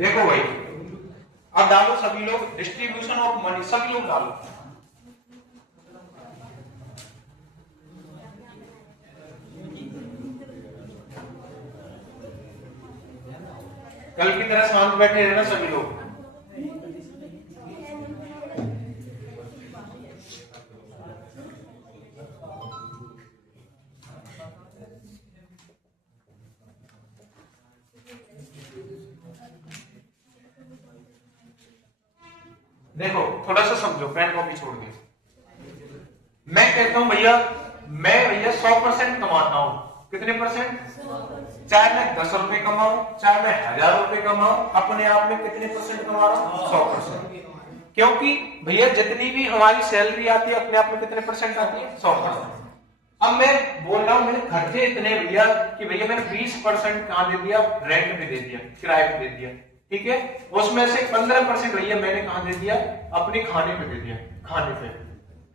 देखो भाई, अब डालो सभी लोग, डिस्ट्रीब्यूशन ऑफ मनी, सभी लोग डालो। कल की तरह शांत बैठे रहना सभी लोग। देखो थोड़ा सा समझो, पेन कॉपी छोड़ के। मैं कहता हूं भैया, मैं भैया 100% कमाता हूं। कितने परसेंट? चाहे मैं 10 रुपए कमाऊं, चाहे मैं 1000 रुपए कमाऊं, अपने आप में कितने परसेंट कमा रहा हूं? 100%। क्योंकि भैया जितनी भी हमारी सैलरी आती है अपने आप में कितने परसेंट आती है? 100%। अब मैं बोल रहा हूं मेरे खर्चे इतने भैया कि भैया मैंने 20% कहां दे दिया? रेंट पे दे दिया, किराए पे दे दिया, ठीक है। उसमें से 15% भैया मैंने कहां दे दिया? अपने खाने पे दे दिया, खाने पे,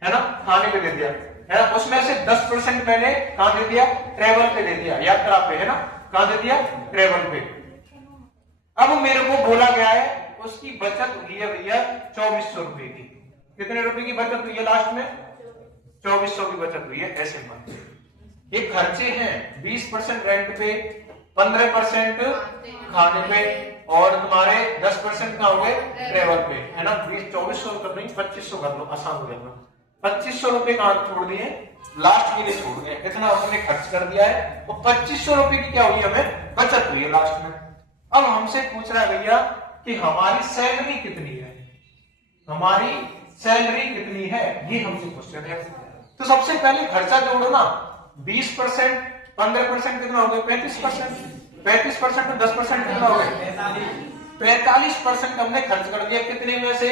है ना, खाने पे दे दिया, है ना। उसमें से 10% मैंने कहां दे दिया? ट्रेवल पे दे दिया, यात्रा पे, है ना। कहां दे दिया? ट्रेवल पे। अब मेरे को बोला गया है उसकी बचत हुई है भैया 2400 रुपए की। कितने रुपए की बचत हुई है लास्ट में? 2400 की बचत हुई है। ऐसे मत, ये खर्चे हैं 20% रेंट पे, 15% खाने पे, और तुम्हारे 10% का हो गए ट्रेवल पे, है ना। 2400 कर नहीं, 2500 कर लो, आसान हो जाएगा। 2500 रुपए कहां छोड़ दिए? लास्ट के लिए छोड़ दिए। इतना हमने खर्च कर दिया है, तो 2500 रुपए की क्या हुई? हमें बचत हुई है लास्ट में। अब हमसे पूछ रहा है भैया कि हमारी सैलरी कितनी है, हमारी सैलरी कितनी है, ये हमसे क्वेश्चन है। तो सबसे पहले खर्चा जोड़ो ना। 20%, 15% कितना हो गया? 35%। 35% तो 10% कितना हो गया? 45% हमने खर्च कर दिया। कितने में से?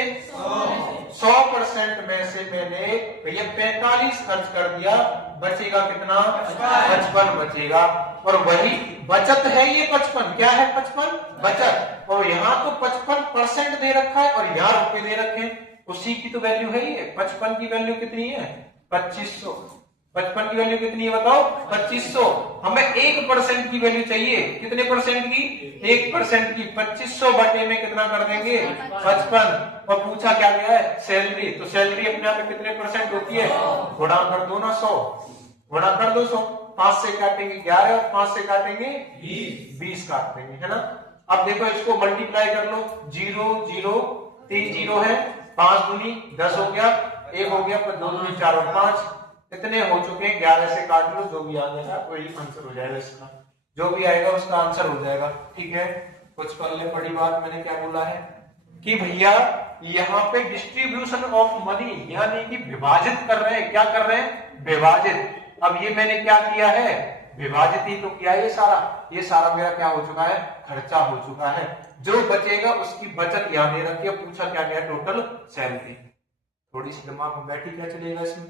100% में से मैंने भैया 45 खर्च कर दिया। बचेगा कितना? 55 बचेगा। और वही बचत है ये 55। क्या है? 55 बचत। और यहाँ तो 55% दे रखा है और यहाँ रुपए दे रखे हैं, उसी की तो वैल्यू है ये। 55 की वैल्यू कितनी है? 2500। 55 की वैल्यू कितनी है बताओ? 2500। हमें 1% की वैल्यू चाहिए। कितने परसेंट की? 1% की। 2500 बटे में कितना कर देंगे? 55। और पूछा क्या गया है? सैलरी। तो सैलरी अपने आप में कितने परसेंट होती है? गुणा कर दो ना 100, गुणा कर दो 100। 5 से काटेंगे 11 और 5 से काटेंगे 20 काट देंगे, है ना। अब देखो इसको मल्टीप्लाई कर लो। 0 0 3 जीरो है, 5 दूनी 10 हो गया, 1 हो गया, 2 दूनी 4 और 5 इतने हो चुके हैं। 11 से काट लो, जो भी आ जाएगा वही आंसर हो जाएगा इसका। जो भी आएगा उसका आंसर हो जाएगा, ठीक है। कुछ कर ले। बड़ी बात मैंने क्या बोला है कि भैया यहाँ पे डिस्ट्रीब्यूशन ऑफ मनी, यानी कि विभाजित कर रहे हैं। क्या कर रहे हैं? विभाजित। अब ये मैंने क्या किया है? विभाजित ही तो किया है। ये सारा मेरा क्या हो चुका है? खर्चा हो चुका है। जो बचेगा उसकी बचत यहाँ दे रखी है। पूछा क्या गया? Total salary. थोड़ी सी दिमाग में बैठी, क्या चलेगा इसमें?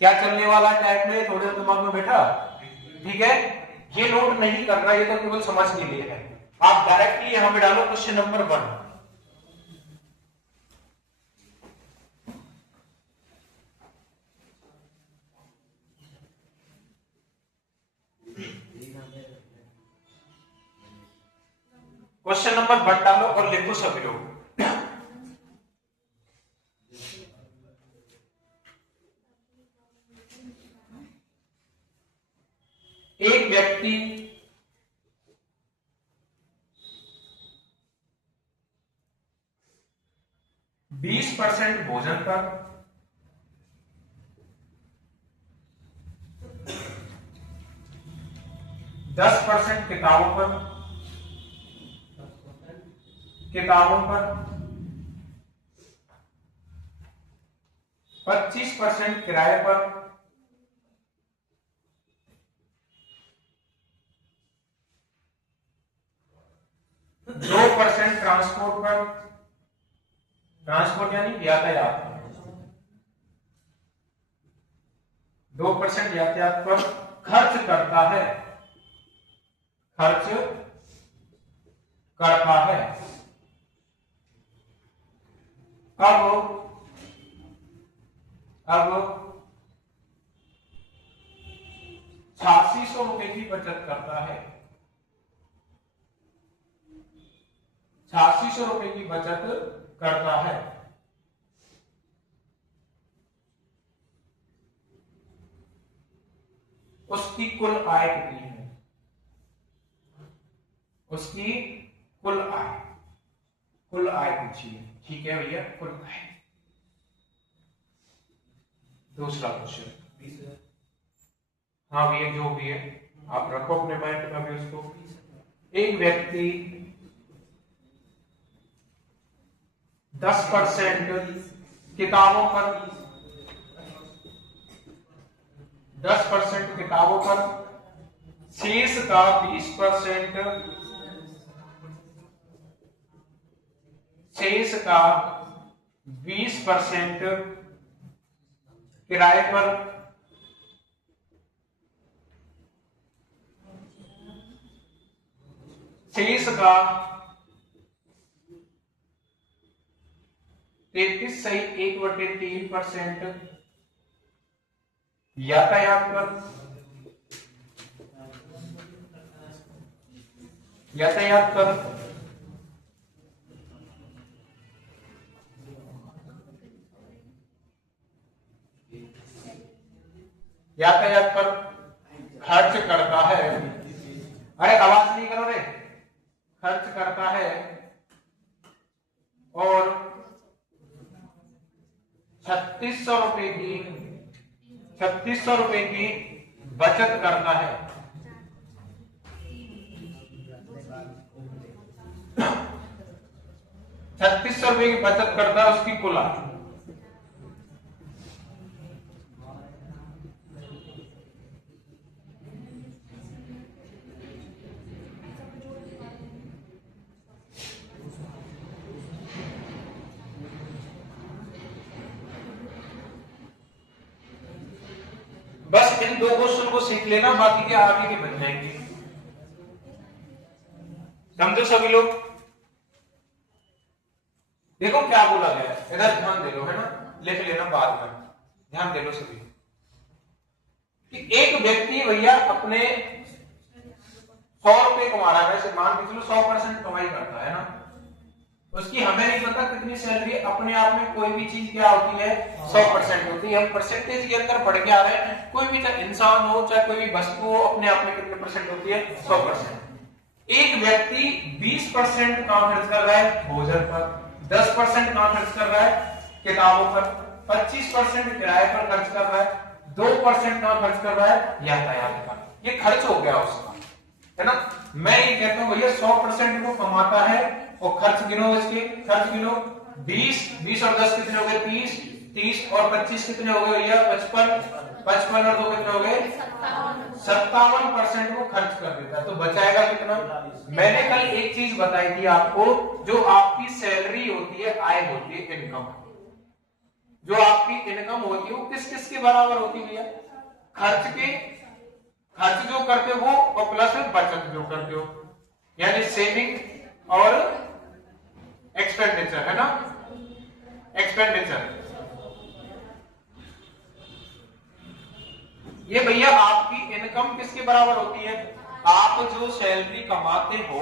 क्या चलने वाला टाइप में? थोड़े दिमाग में बैठा, ठीक है। ये नोट नहीं करना, ये तो केवल समझ के लिए है। आप डायरेक्टली यहां पे डालो क्वेश्चन नंबर 1। क्वेश्चन नंबर 1 डालो और लिखो सभी लोग। एक व्यक्ति 20% भोजन पर, 10% किताबों पर, 25% किराए पर, 2% ट्रांसपोर्ट पर, ट्रांसपोर्ट यानी यातायात, 2% यातायात पर खर्च करता है, खर्च करता है। अब 8600 रुपए की बचत करता है। 8600 रुपए की बचत करता है। उसकी कुल आय कितनी है? उसकी कुल आय पूछिए। ठीक है भैया, कुल आय। दूसरा क्वेश्चन। हाँ भैया, जो भी है आप रखो अपने माइंड में भी उसको। एक व्यक्ति 10% किताबों पर 10% किताबों पर शेष का 20% किराए पर शेष का 33.1/3% यातायात पर यातायात पर खर्च करता है। अरे आवाज नहीं करो रे। खर्च करता है और 3600 रुपए की बचत करता है। 3600 रुपए की बचत करता है उसकी कुल आय। बस इन दो क्वेश्चन को सीख लेना, बाकी के आगे के बन जाएंगे। समझो सभी लोग। देखो क्या बोला गया है, इधर ध्यान दे लो, है ना, लिख लेना बाद में। ध्यान दे लो सभी कि एक व्यक्ति भैया अपने 100 रुपए कमा रहा है, वैसे मान के चलो 100% कमाई करता है ना। उसकी हमें नहीं पता कितनी सैलरी। अपने आप में कोई भी चीज क्या होती है, 100% होती है। हम परसेंटेज के अंदर पढ़ के आ रहे हैं। कोई भी चाहे इंसान हो चाहे कोई भी वस्तु हो, अपने आप में कितने परसेंट होती है, 100%। एक व्यक्ति 20% कहां खर्च कर रहा है, भोजन पर, 10% कहां खर्च कर रहा है, किताबों पर, 25% किराए पर खर्च कर रहा है, 2% कहां खर्च कर रहा है, यातायात पर। ये खर्च हो गया उसका, है ना। मैं ये कहता हूं भैया 100% को कमाता है और खर्च गिनो, इसके खर्च गिनो। 20 और 10 कितने हो गए, 30 और 25 कितने हो गए भैया, 55 और 2 कितने हो गए, 57% को खर्च कर देता है। तो बचाएगा कितना? मैंने कल एक चीज बताई थी आपको, जो आपकी सैलरी होती है, आय होती है, इनकम। जो आपकी इनकम होती है वो किस किस के बराबर होती है भैया? खर्च जो करते हो वो, और प्लस बचत जो करते हो, यानी सेविंग और एक्सपेंडिचर, है ना। एक्सपेंडिचर ये भैया आपकी इनकम किसके बराबर होती है? आप जो सैलरी कमाते हो,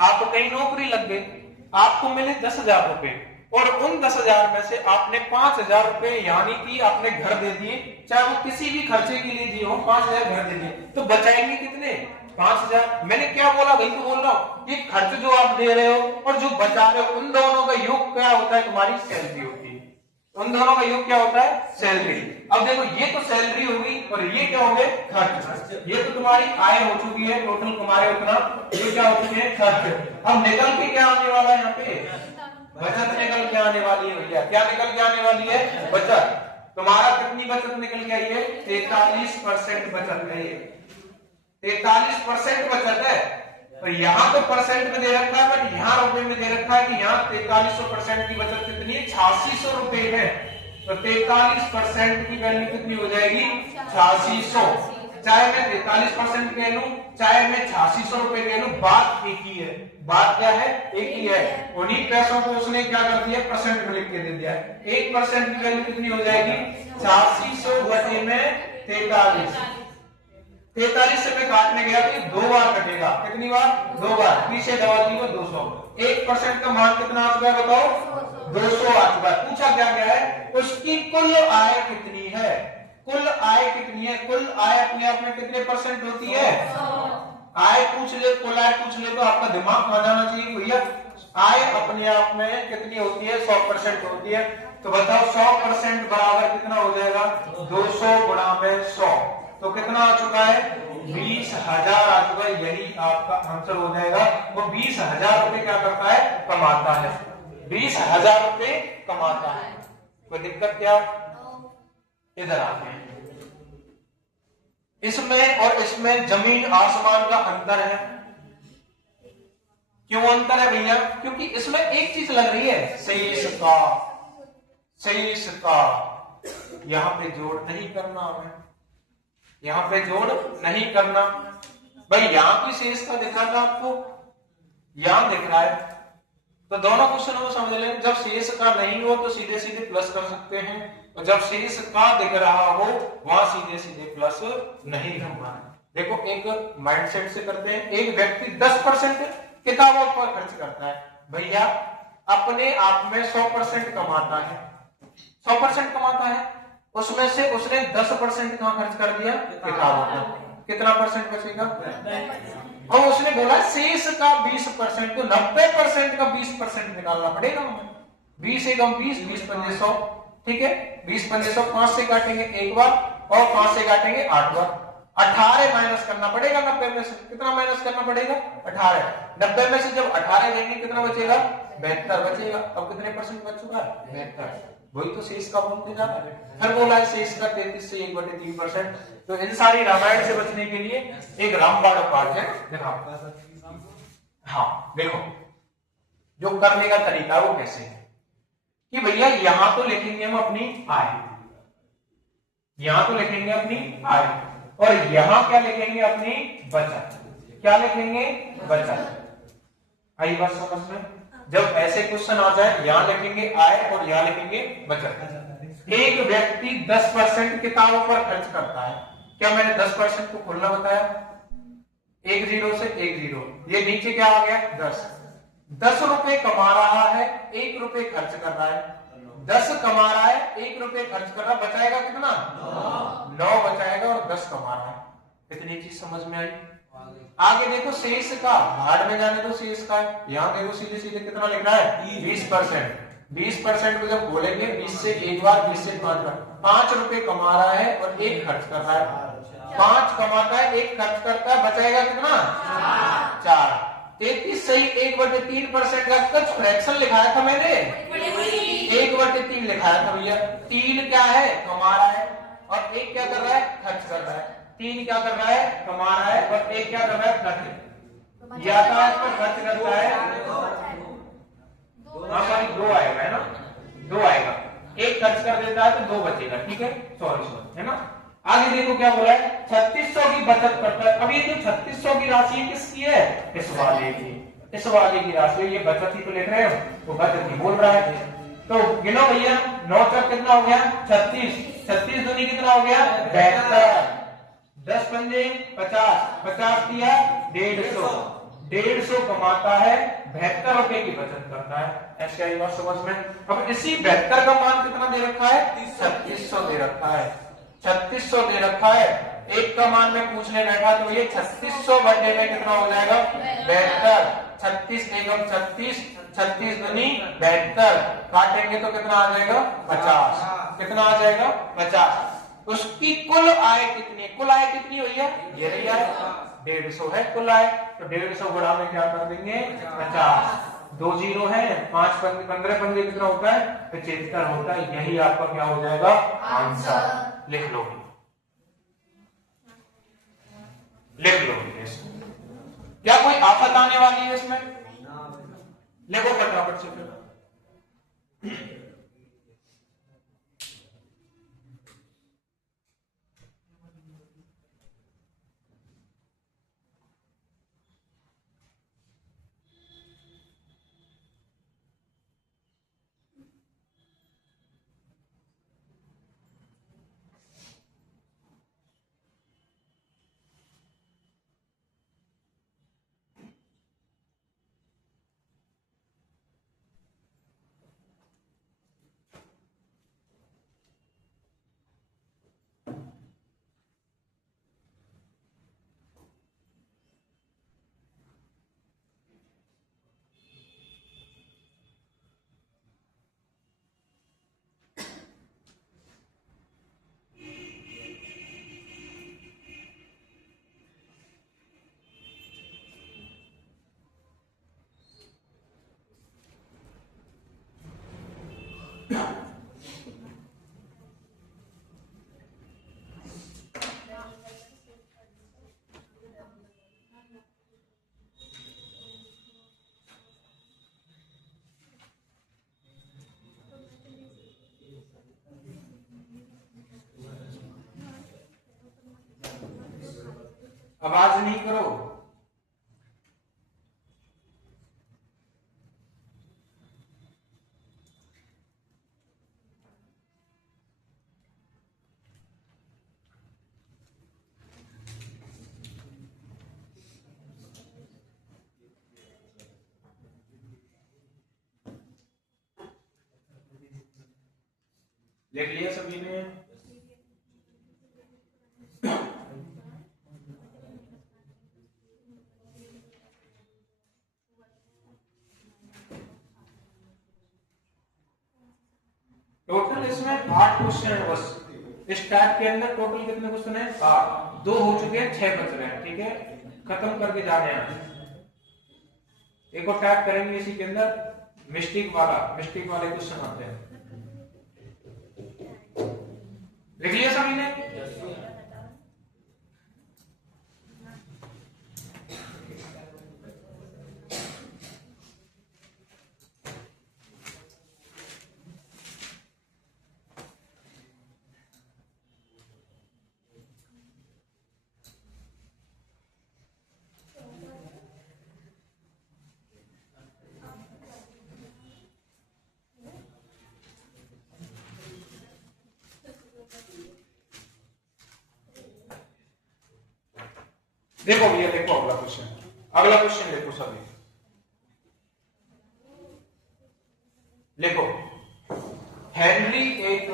आप कहीं नौकरी लग गए, आपको मिले 10,000 रुपए, और उन 10,000 में से आपने 5,000 रुपए यानी कि आपने घर दे दिए, चाहे वो किसी भी खर्चे के लिए दिए हो, 5,000 घर दे दिए, तो बचाएंगे कितने? 5,000। मैंने क्या बोला, वही तो बोल रहा हूं कि खर्च जो आप दे रहे हो और जो बचा रहे हो, उन दोनों का योग क्या होता है, तुम्हारी सैलरी होती है। उन दोनों का योग क्या होता है, सैलरी। अब देखो ये तो सैलरी होगी और ये क्या हो गए, खर्च। ये तो तुम्हारी आय हो चुकी है, टोटल तुम्हारे उतना, ये क्या हो चुके हैं, खर्च। अब निकल के क्या आने वाला है यहाँ पे, बचत निकल के आने वाली है भैया। क्या निकल के आने वाली है, बचत। तुम्हारा कितनी बचत निकल के आई है, 43% बचत है। 43% बचत है। और यहाँ तो परसेंट में दे रखा है, बट यहाँ रुपए में दे रखा है कि यहाँ 4300% की बचत कितनी है, 8600 रुपए है। तो 43% की वैल्यू कितनी हो जाएगी, 8600। चाहे मैं 43% कह लूं, चाहे मैं 8600 रुपए कह लूं, बात एक ही है। बात क्या है, एक ही है। उन्हीं पैसों को उसने क्या कर दिया, परसेंट में लिख के दे दिया। 1% की वैल्यू कितनी हो जाएगी, 8600 बटे में 43। 43 से मैं काटने गया तो 2 बार कटेगा, कितनी बार? 2 बार। पीछे डबल 0 200। 1% का मान कितना आ चुका है बताओ? 200 आ चुका है। पूछा क्या गया है? उसकी कुल आय कितनी है? कुल आय कितनी है? कुल आय अपने आप में कितने परसेंट होती है? आय पूछ ले, कुल आय पूछ ले तो आपका दिमाग खा जाना चाहिए भैया। आय अपने आप में कितनी होती है? 100% होती है। तो बताओ 100% बराबर कितना हो जाएगा? 200 गुणा में 100, तो कितना आ चुका है? 20,000 आ चुका है। यही आपका आंसर हो जाएगा। वो 20,000 रुपए क्या करता है? कमाता है। 20,000 रुपए कमाता है। कोई दिक्कत क्या? इधर आते हैं। इसमें और इसमें जमीन आसमान का अंतर है। क्यों अंतर है भैया? क्योंकि इसमें एक चीज लग रही है, शेष का। शेष का यहां पे जोड़ नहीं करना हमें, यहां पे जोड़ नहीं करना भाई। यहां की शेष का दिखा था आपको, यहां दिख रहा है, तो दोनों क्वेश्चन को समझ लें। जब शेष का नहीं हो तो सीधे सीधे प्लस कर सकते हैं, और जब शेष का दिख रहा हो वहां सीधे सीधे प्लस नहीं करना है। देखो एक माइंडसेट से करते हैं। एक व्यक्ति 10% किताबों पर खर्च करता है। भैया अपने आप में 100% कमाता है, 100% कमाता है, उसमें से उसने 10% कहां खर्च कर दिया? किताबों पर। कितना परसेंट बचेगा? और उसने बोला शेष का 20%, तो 90% का 20% निकालना पड़ेगा हमें। 20 एकम 20, 20 पंजे 100, ठीक है। 20 पंजे 100, 5 से काटेंगे एक बार और 5 से काटेंगे 8 बार। 18 माइनस करना पड़ेगा 90 में से। कितना माइनस करना पड़ेगा? 18। 90 में से जब 18 देंगे कितना बचेगा? 72 बचेगा। अब कितने परसेंट बच चुका है? 72। वही तो शेष का बोलते जा रहा है। फिर बोला है शेष का 33 से 1/3%। तो इन सारी रामायण से बचने के लिए एक रामबाण पाठ है, दिखाओ। हाँ देखो, जो करने का तरीका वो कैसे है कि भैया यहां तो लिखेंगे हम अपनी आय, यहां तो लिखेंगे अपनी आय, और यहां क्या लिखेंगे? अपनी बचत। क्या लिखेंगे? बचत। आई बात समझ में? जब ऐसे क्वेश्चन आ जाए, यहां लिखेंगे आय और यहां लिखेंगे बचत। एक व्यक्ति 10% किताबों पर खर्च करता है। क्या मैंने 10% को खोलना बताया? एक जीरो से एक जीरो, ये नीचे क्या आ गया? 10। 10 रुपए कमा रहा है, 1 रुपए खर्च कर रहा है। 10 कमा रहा है, 1 रुपए खर्च कर रहा है, बचाएगा कितना? 9 बचाएगा, और 10 कमा रहा है। इतनी चीज समझ में आई? आगे देखो शेष का, भाड़ में जाने तो शेष का है। यहां देखो सीधे सीधे कितना लिख रहा है? 20%। 20% को जब बोलेंगे 20 से एक बार, 20 से 5 बार, 5 रुपए कमा रहा है और 1 खर्च कर रहा है। 5 कमाता है, 1 खर्च करता है, बचाएगा कितना? 4। 33 सही 1/3% का कुछ फ्रैक्शन लिखाया था मैंने, 1/3 लिखाया था भैया। 3 क्या है? कमा रहा है, और 1 क्या कर रहा है? खर्च कर रहा है। 3 क्या कर रहा है? कमा रहा है, और 1 क्या कर रहा है? खर्च। यातायात पर खर्च करता है, सॉरी 2 आएगा, है ना? 2 आएगा। 1 खर्च कर देता है तो 2 बचेगा, ठीक है। सॉरी, है ना? आगे देखो क्या बोला है? 3600 की बचत करता है। अब ये जो 3600 की राशि है किसकी है? इस वाले की, इस वाले की राशि है। ये बचत ही तो लिख रहे हो, वो बचत ही बोल रहा है। तो गिनो भैया, 9 चौक कितना हो गया? 36। 36 दूनी कितना हो गया? 72। 10 पंजे 50, 50 किया 150। 150 कमाता है, 72 रुपए की बचत करता है। ऐसे आई बात समझ में? अब इसी 72 का मान कितना दे रखा है? 3600 दे रखा है। 3600 दे रखा है। 1 का मान में पूछने बैठा तो ये 3600 बटे में कितना हो जाएगा? 72। 36 एकम 36, 36 दूनी 72, काटेंगे तो कितना आ जाएगा? 50। कितना आ जाएगा? 50। उसकी कुल आय कितनी? कुल आय कितनी हुई है? ये रही है 150 है कुल आय। तो 150 गुणा में क्या कर देंगे? 50। 2 जीरो है, 5 15 पंजे कितना होता है? 75 होता है। यही आपका क्या हो जाएगा? आंसर। लिख लो, लिख लो। क्या कोई आफत आने वाली है इसमें? लिखो फटाफट से फिर। आवाज नहीं करो। देख लिया सभी ने? टोटल इसमें 8 क्वेश्चन है बस। इस टाइप के अंदर टोटल कितने क्वेश्चन है? 8। 2 हो चुके हैं, 6 बच रहे हैं। ठीक है, खत्म करके जा रहे हैं। एक और टाइप करेंगे इसी के अंदर, मिस्टेक वाले क्वेश्चन आते हैं। लिख लिया सभी ने? देखो भैया, देखो अगला क्वेश्चन देखो सभी। देखो, हेनरी एक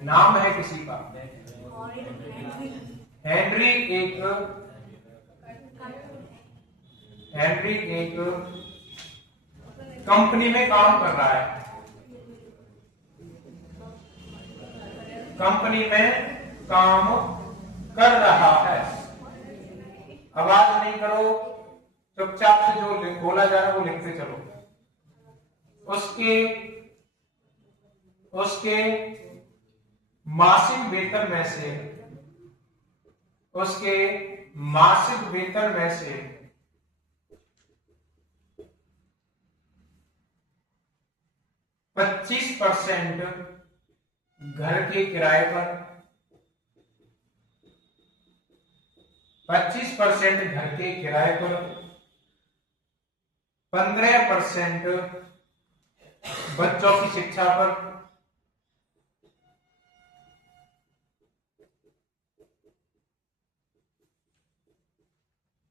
नाम है किसी का। हेनरी एक कंपनी में काम कर रहा है। कंपनी में काम कर रहा है। आवाज नहीं करो, चुपचाप से जो बोला जा रहा है वो लिखते चलो। उसके मासिक वेतन में से 25% घर के किराए पर, 25% घर के किराए पर, 15% बच्चों की शिक्षा पर,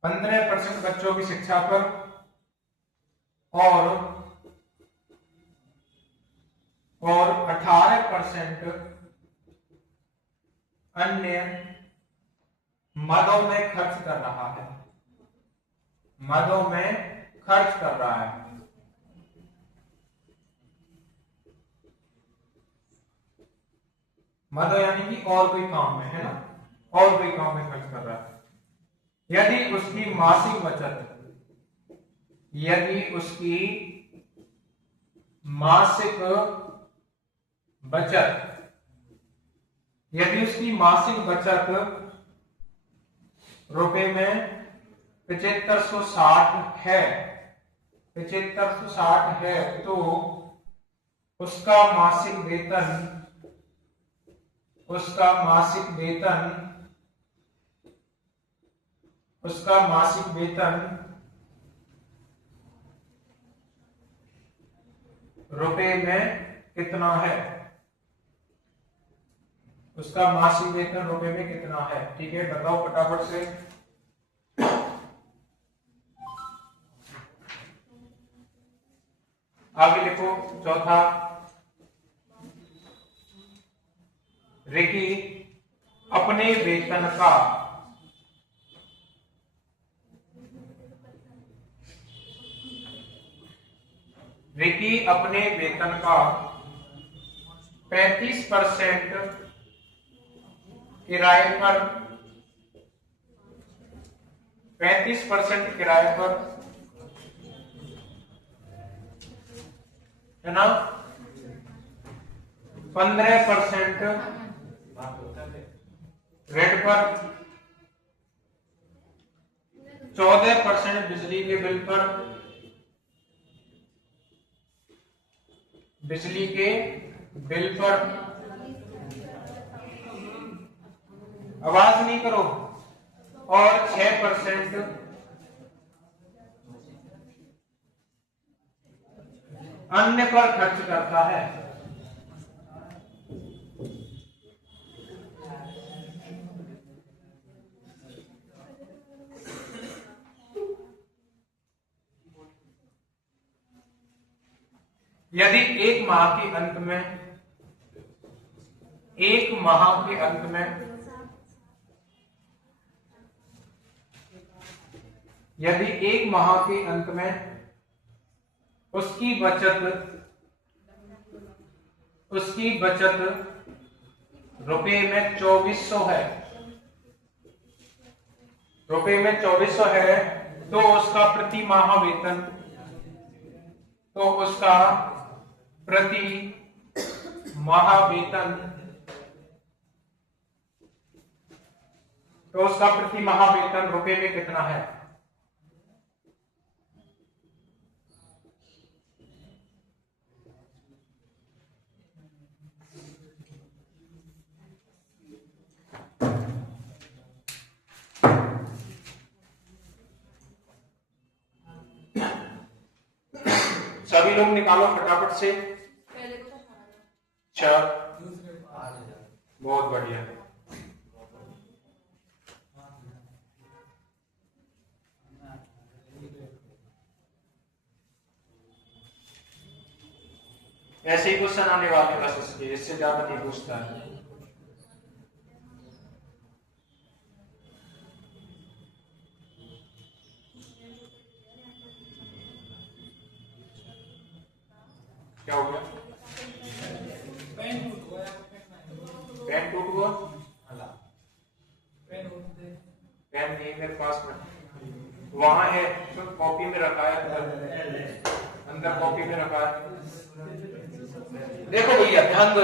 15% बच्चों की शिक्षा पर और 18% अन्य मदों में खर्च कर रहा है। मदों यानी कि और कोई काम में, है ना, और कोई काम में खर्च कर रहा है। यदि उसकी मासिक बचत रुपए में 7560 है, तो उसका मासिक वेतन रुपए में कितना है? उसका मासिक वेतन रुपए में कितना है? ठीक है, बताओ फटाफट से। आगे लिखो, चौथा, रिकी अपने वेतन का 35% किराए पर, 35% किराए पर, है ना, 15% रेंट पर, 14% बिजली के बिल पर, आवाज नहीं करो, और 6% अन्य पर खर्च करता है। यदि एक माह के अंत में यदि एक माह के अंत में उसकी बचत रुपए में 2400 है, तो उसका प्रति माह वेतन रुपए में कितना है? सभी लोग निकालो फटाफट से। अच्छा, बहुत बढ़िया। ऐसे ही क्वेश्चन आने वाले बस इससे ज्यादा नहीं पूछता है। क्या हो गया? पेन टूट गया? पेन नहीं मेरे पास में, वहां है तो कॉपी में रखा है, अंदर कॉपी में रखा है। देखो भैया ध्यान दो,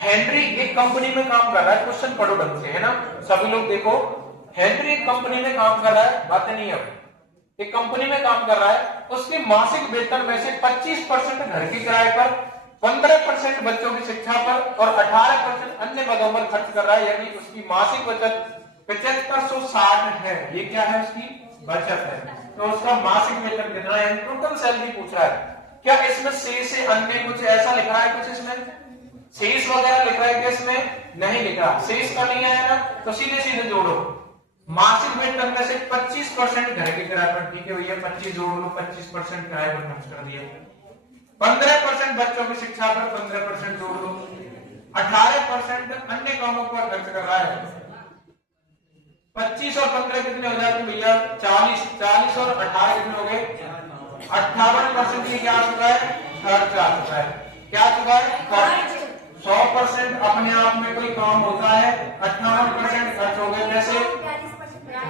हेनरी एक कंपनी में काम कर रहा है, क्वेश्चन पढ़ो ढंग से, है ना सभी लोग। देखो हेनरी एक कंपनी में काम कर रहा है, बातें नहीं है, एक कंपनी में काम कर रहा है। उसके मासिक वेतन में से 25% घर के किराए पर, 15% बच्चों की शिक्षा पर और 18% अन्य पदों पर खर्च कर रहा है। यानी उसकी मासिक बचत 7560 है। ये क्या है? उसकी बचत है। तो उसका मासिक वेतन कितना है? टोटल सैलरी पूछ रहा है। क्या इसमें शेष से अन्य कुछ ऐसा लिख रहा है? कुछ इसमें शेष वगैरह लिख रहा है क्या? इसमें नहीं लिख रहा, शेष का नहीं आया ना, तो सीधे सीधे जोड़ो। मासिक वेतन में से 25% घर के किराए पर, ठीक है भैया 25 जोड़ लो, 25% किराए पर खर्च कर दिया। 15% बच्चों की शिक्षा पर 15% जोड़ लो। 18% अन्य कामों पर खर्च कर रहा है। 25 और 15 कितने हो जाते भैया? 40। 40 और 18 कितने हो गए? 58% की क्या आ चुका है? खर्च आ चुका है। क्या आ चुका है? खर्च। 100% अपने आप में कोई काम होता है, 58% खर्च हो गए, जैसे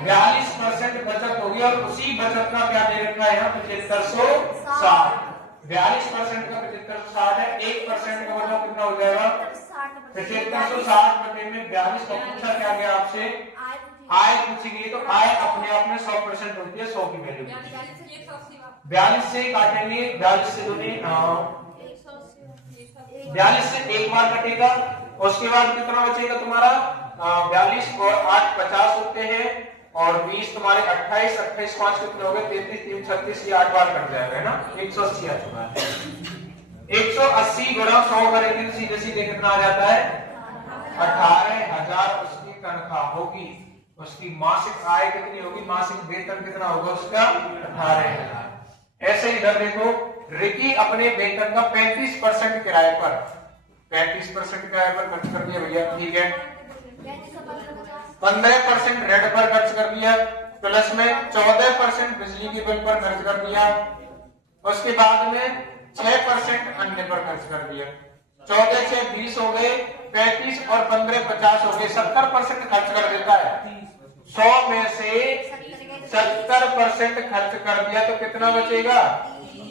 42% बचत होगी। और उसी बचत का क्या दे रखा है यहाँ? 7560। 42% का 7560 है, 1% का मतलब कितना हो जाएगा? 7560 बटे में 42 का पूछा क्या गया आपसे? आय पूछी गई। तो आय अपने आप में 100% होती है, 100 की वैल्यू। 42 से काटेंगे, 42 से दूनी 42 से एक बार कटेगा, उसके बाद कितना बचेगा तुम्हारा? 42 और 8 50 होते हैं, और 20 तुम्हारे 28, 28 5 कितने हो गए? 33, 3 36, ये 8 बार कट जाएगा, है ना? 180 आ चुका है। 180 गुणा 100 करेंगे तो सीधे सीधे कितना आ जाता है? 18,000 उसकी तनख्वाह होगी। उसकी मासिक आय कितनी होगी? मासिक वेतन कितना होगा उसका? 18,000। ऐसे इधर देखो, रिकी अपने वेतन का 35% किराए पर, 35% किराए पर खर्च कर दिया भैया, ठीक है। 15% रेंट पर खर्च कर दिया, प्लस में 14% बिजली के बिल पर खर्च कर दिया, उसके बाद में 6% अन्य पर खर्च कर दिया। 14 से 20 हो गए, 35 और 15 50 हो गए, 70% खर्च कर देता है। 100 में से 70% खर्च कर दिया तो कितना बचेगा?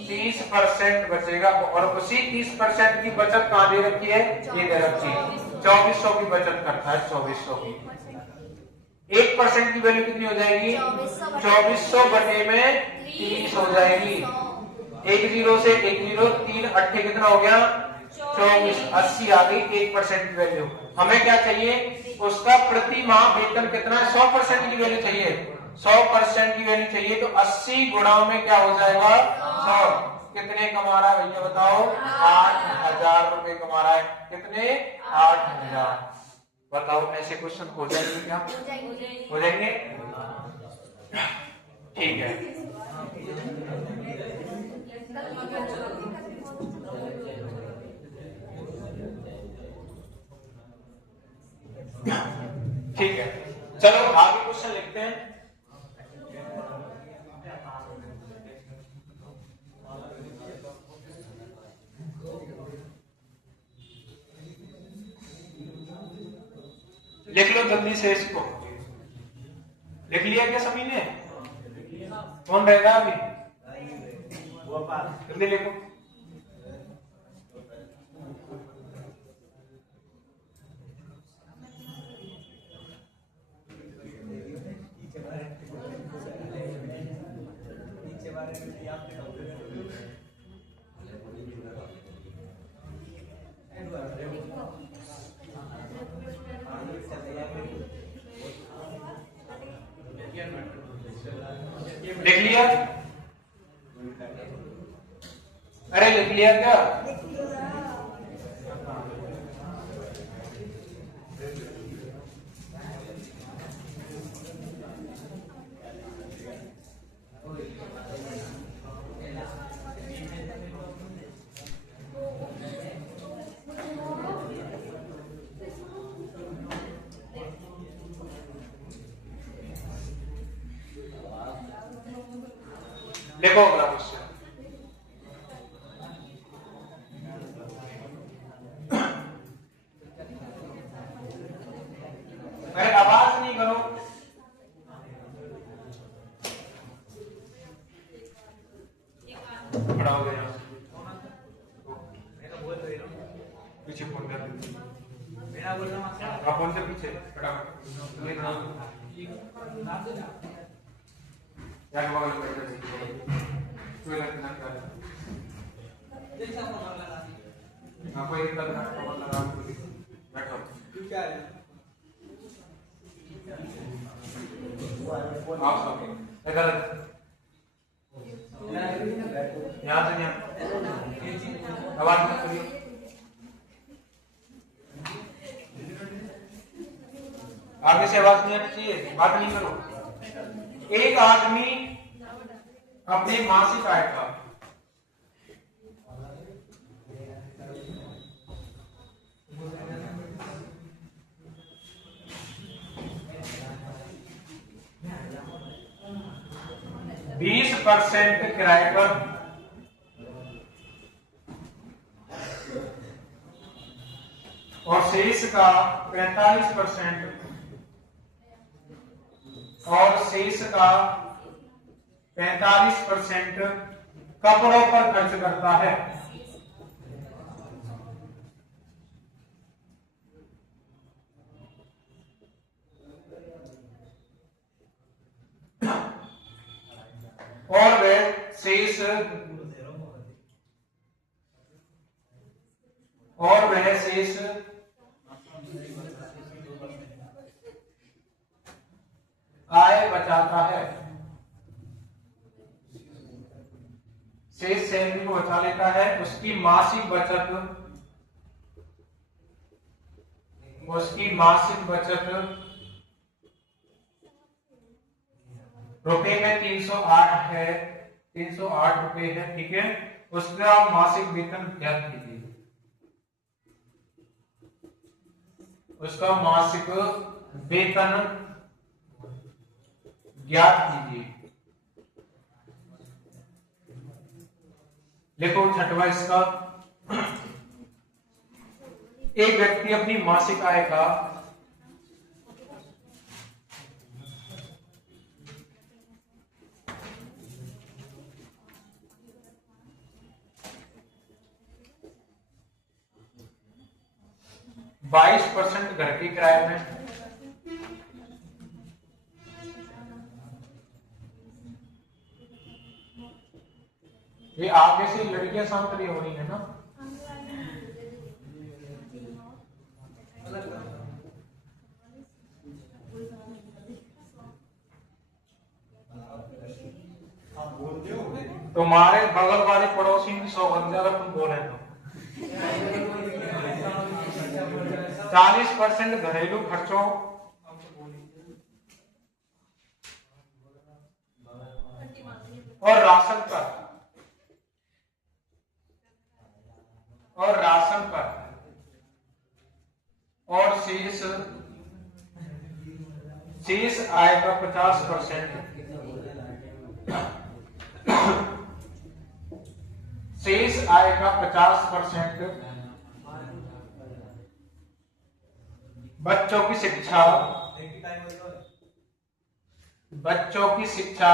30% बचेगा। और उसी 30% की बचत कहां दे रखी है? ये दे रखी है। 2400 की बचत करता है, 2400 की। 1% की वैल्यू कितनी हो जाएगी? 2400 बटे में 30 हो जाएगी। 1 0 से 1 0, 3 8 कितना हो गया? 24, 80 आ गई 1% की वैल्यू। हमें क्या चाहिए, उसका प्रति माह वेतन कितना है, 100% की वैल्यू चाहिए, 100% की वैल्यू चाहिए। तो 80 गुणा में क्या हो जाएगा 100। कितने कमा रहा है भैया बताओ, 8,000 रुपए कमा रहा है। कितने, 8,000। बताओ ऐसे क्वेश्चन हो जाएंगे क्या, हो जाएंगे, ठीक है। ठीक है, चलो आगे क्वेश्चन लिखते हैं। लिख लो जल्दी से इसको, लिख लिया क्या सभी ने, कौन रहेगा अभी, जल्दी लिखो। लिख लिया, अरे लिख लिया क्या, देखो अगला क्वेश्चन। अरे आवाज नहीं करो, खड़ा हो गया, पीछे फोन कर, फोन से पीछे खड़ा यार, बगल में बैठ कोई लगना कर, कोई दिक्कत ना लगा बैठो, क्या है आप सब इधर यहाँ से यहाँ आवाज मत करिए। आगे से आवाज नहीं आनी चाहिए, बात नहीं करो। एक आदमी अपने मासिक आय का बीस % किराए पर और शेष का 45% और शेष का 45% कपड़ों पर खर्च करता है। और वह शेष आय बचाता है, शेष सैलरी को बचा लेता है। उसकी मासिक बचत रुपए में 308 है, 308 रुपए है, ठीक है। उसका मासिक वेतन ज्ञात कीजिए, उसका मासिक वेतन ज्ञात कीजिए। देखो छठवा इसका, एक व्यक्ति अपनी मासिक आय का %, घर के किराए में, ये आगे से लड़कियां शांत नहीं हो रही है ना, तुम्हारे बगल वाले पड़ोसी में 100 बंदे अगर तुम बोले तो 40% घरेलू खर्चों और राशन पर और शेष आय का 50%, शेष आय का 50% बच्चों की शिक्षा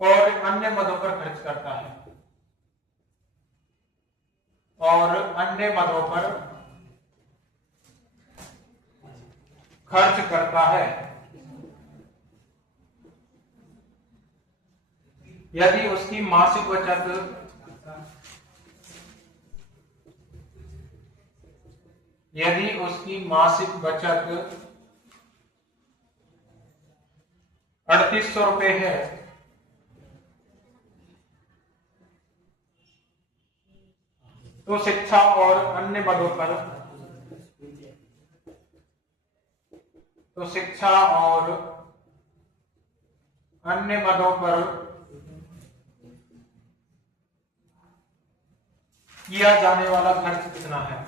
और अन्य मदों पर खर्च करता है, और अन्य मदों पर खर्च करता है। यदि उसकी मासिक बचत 3800 रुपए है तो शिक्षा और अन्य मदों पर किया जाने वाला खर्च कितना है?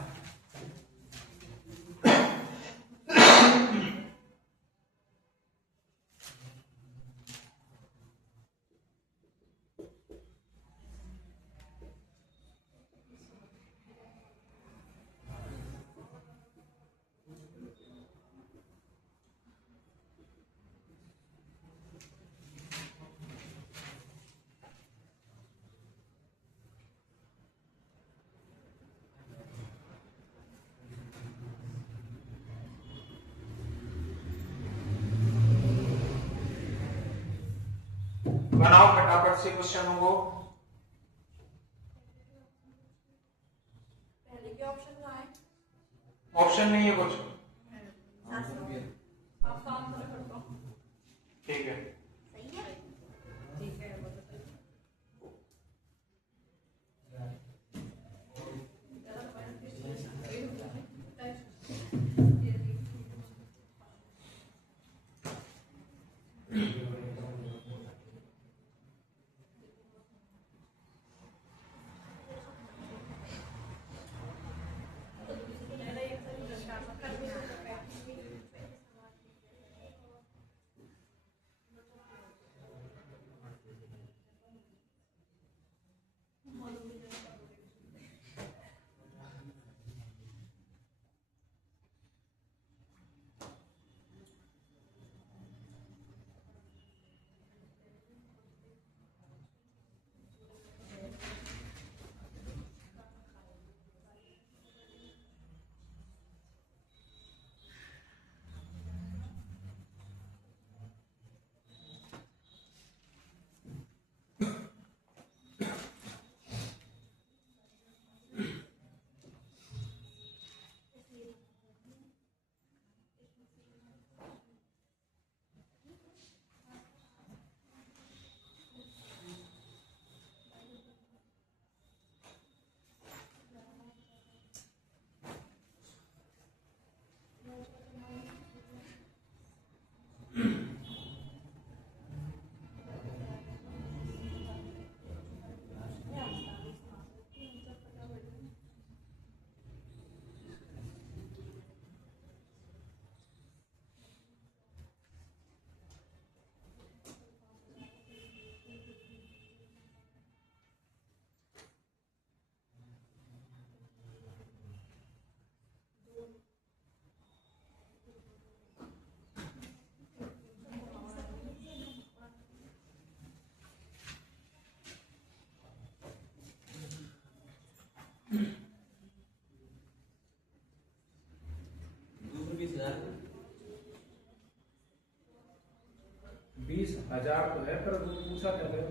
बनाओ फटाफट से क्वेश्चनों को। पहले के ऑप्शन कहाँ है? ऑप्शन नहीं है कुछ। आप काम कर दो। ठीक है, सही है, ठीक है। बीस हजार तो है, पर पूछा क्या है?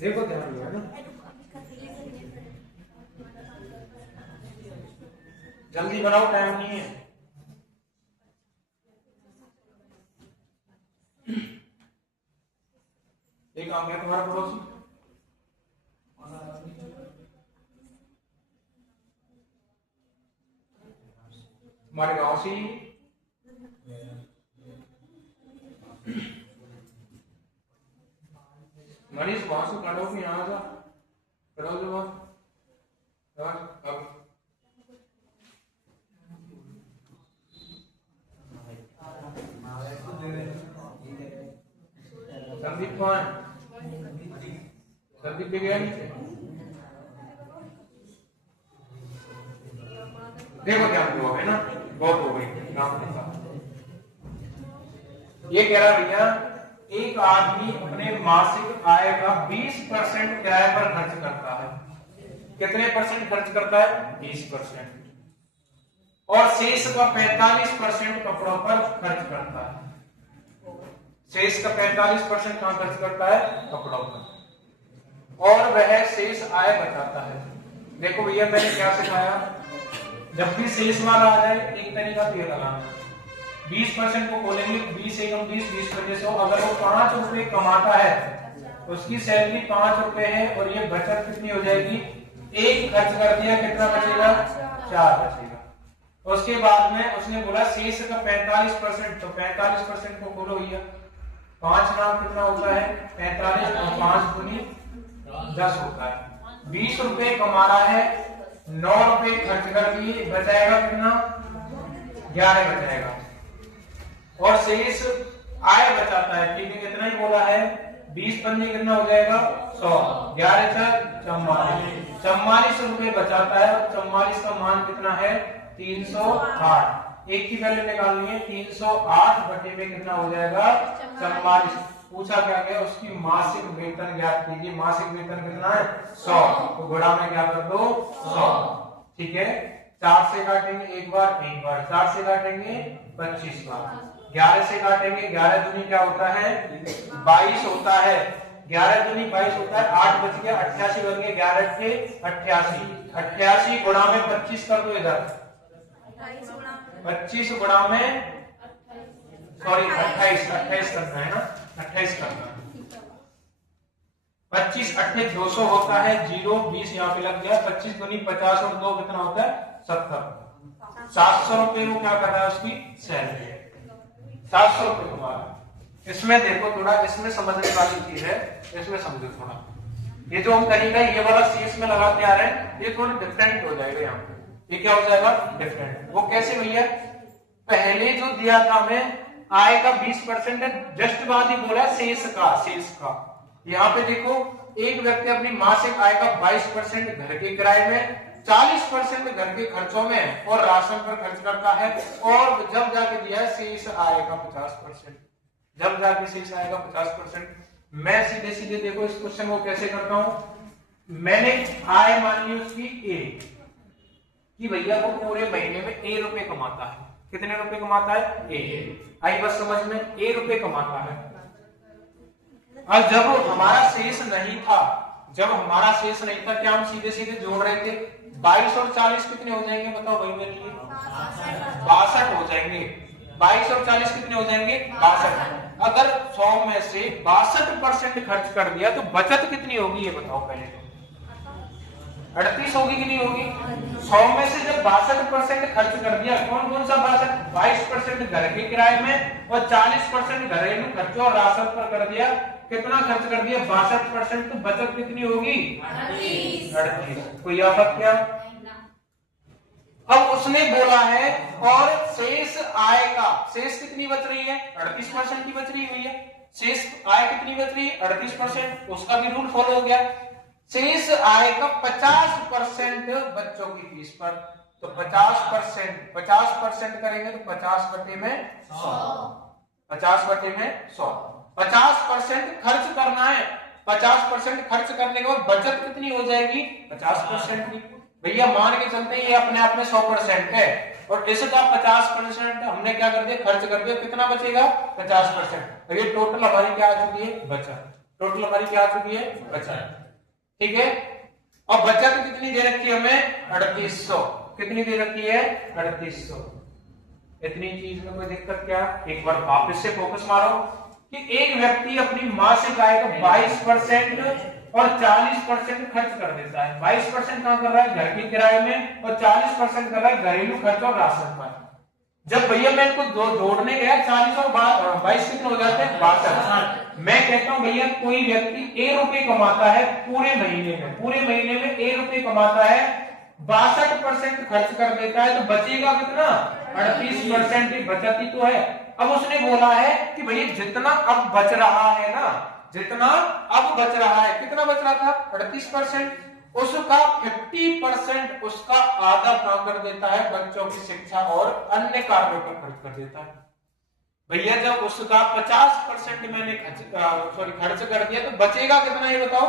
देखो ध्यान दो है ना। जल्दी बनाओ, टाइम नहीं है। एक आ गया तुम्हारा पड़ोसी, हमारे गांव से ही। मनीष वहां से खड़ो कि यहाँ जा खड़ो जो अब संदीप कौन? संदीप भी गया नीचे। देखो क्या हुआ है ना, बहुत हो गई काम के साथ। ये कह रहा भैया एक आदमी अपने मासिक आय का 20% किराए पर खर्च करता है। कितने परसेंट खर्च करता है? 20%। और शेष का 45% कपड़ों पर खर्च करता है। शेष का 45% कहां खर्च करता है? कपड़ों पर। और वह शेष आय बचाता है। देखो भैया मैंने क्या सिखाया, जब भी शेष माल आ जाए एक तरीका तो ये लगाना, 20% को खोलेंगे, 20 एकम 20, 20 वजह से अगर वो 5 रुपए कमाता है, उसकी सैलरी 5 रुपए है और ये बचत कितनी हो जाएगी? एक खर्च कर दिया, कितना बचेगा? 4 बचेगा। उसके बाद में उसने बोला शेष का 45%, तो 45% को खोलो भैया, 5 नाम कितना होता है? 45 और 5 गुनी 10 होता है। 20 रुपए कमा रहा है, 9 रुपए खर्च कर दिए, बचाएगा कितना? 11 बचाएगा। और शेष आय बचाता है, ठीक है, कितना ही बोला है? 20 पंजे कितना हो जाएगा? 100, 11 4 44, 44 रुपए बचाता है। और 44 का मान कितना है? 308। एक की वैल्यू निकालनी है, 308 बटे में कितना हो जाएगा? 44। पूछा क्या गया? उसकी मासिक वेतन ज्ञात कीजिए। मासिक वेतन कितना है? 100। तो गुणा में क्या कर दो? 100। ठीक है, 4 से काटेंगे एक बार, 4 से काटेंगे 25 बार, 11 से काटेंगे, 11 दूनी क्या होता है? 22 होता है। 11 दूनी 22 होता है, 8 बच गया, 88 बन गए, 11 थे 88, 88 गुणा में 25 कर दो इधर, 25 गुणा में सॉरी 28 करना है ना, 28 करना है। 25 8 200 होता है, 0 20 यहाँ पे लग गया, 25 दूनी 50 और 2 कितना होता है? 70। 700 रुपए वो क्या कर रहा है? उसकी सैलरी 700 रुपए कमा रहा है। इसमें देखो थोड़ा, इसमें समझने वाली चीज है, इसमें समझो थोड़ा। ये जो हम तरीका ये वाला शेष में लगाते आ रहे हैं, ये थोड़ा डिफरेंट हो जाएगा यहाँ पे। ये क्या हो जाएगा? डिफरेंट। वो कैसे भैया? पहले जो दिया था हमें आय का 20% है, जस्ट बाद ही बोला शेष का। यहाँ पे देखो एक व्यक्ति अपनी मासिक आय का 22% घर के किराए में, 40% घर के खर्चों में और राशन पर खर्च करता है, और जब जाके दिया है शेष आय का 50%। जब जाके शेष आय का 50%। मैं सीधे सीधे देखो इस क्वेश्चन को कैसे करता हूं। मैंने आय मान ली उसकी ए, कि भैया वो पूरे महीने में ए रुपए कमाता है। कितने रुपए कमाता है? ए। आई बस समझ में, ए रुपए कमाता है। और जब हमारा शेष नहीं था, क्या हम सीधे सीधे जोड़ रहे थे? 22 और 40 कितने हो जाएंगे? बताओ भाई मेरे लिए। 62 हो जाएंगे। 22 और 40 कितने हो जाएंगे? 62। अगर 100 में से 62% खर्च कर दिया तो बचत कितनी होगी ये बताओ पहले तो? 38 होगी कि नहीं होगी? 100 में से जब 62% खर्च कर दिया, कौन सा 62? 22% घर के किराए में और 40% घरेलू खर्चों और राशन पर कर दिया। कितना खर्च कर दिया? 62%। तो बचत कितनी होगी? 38। कोई आफत क्या? अब उसने बोला है और शेष आय का, शेष कितनी बच रही है? 38% की बच रही हुई है। शेष आय कितनी बच रही है? 38%। उसका भी रूल फॉलो हो गया। शेष आय का 50% बच्चों की फीस पर, तो 50% करेंगे तो 50 बटे में 100, 50 बटे में 100। 50% खर्च करना है। 50% खर्च करने के बाद बचत कितनी हो जाएगी? 50% की। भैया मान के चलते हैं ये अपने आप में 100% है, और इसका 50% हमने क्या कर दिया? खर्च कर दिया। कितना बचेगा? 50%। तो ये टोटल हमारी क्या आ चुकी है? बचत। टोटल हमारी क्या आ चुकी है? बचत। ठीक है, और बचत कितनी दे रखी है हमें? 3800। कितनी दे रखी है? 3800। इतनी चीज में कोई दिक्कत क्या? एक बार वापस से फोकस मारो कि एक व्यक्ति अपनी मासिक आय का 22% और 40% खर्च कर देता है। 22% कहां कर रहा है? घर के किराए में, और 40% कर रहा है घरेलू खर्च और राशन पर। जब भैया मैं इनको जोड़ने गया 40 और 22 कितने हो जाते हैं? 62। मैं कहता हूं भैया कोई व्यक्ति 1 रुपए कमाता है पूरे महीने में 1 रुपए कमाता है, 62% खर्च कर देता है, तो बचेगा कितना? 38% ही बचत ही तो है। अब उसने बोला है कि भैया जितना अब बच रहा है ना, जितना अब बच रहा है, कितना बच रहा था? 38%, उसका 50% उसका आधा काम कर देता है बच्चों की शिक्षा और अन्य कार्यों पर खर्च कर देता है। भैया जब उसका 50% मैंने खर्च कर दिया तो बचेगा कितना? ये बताओ।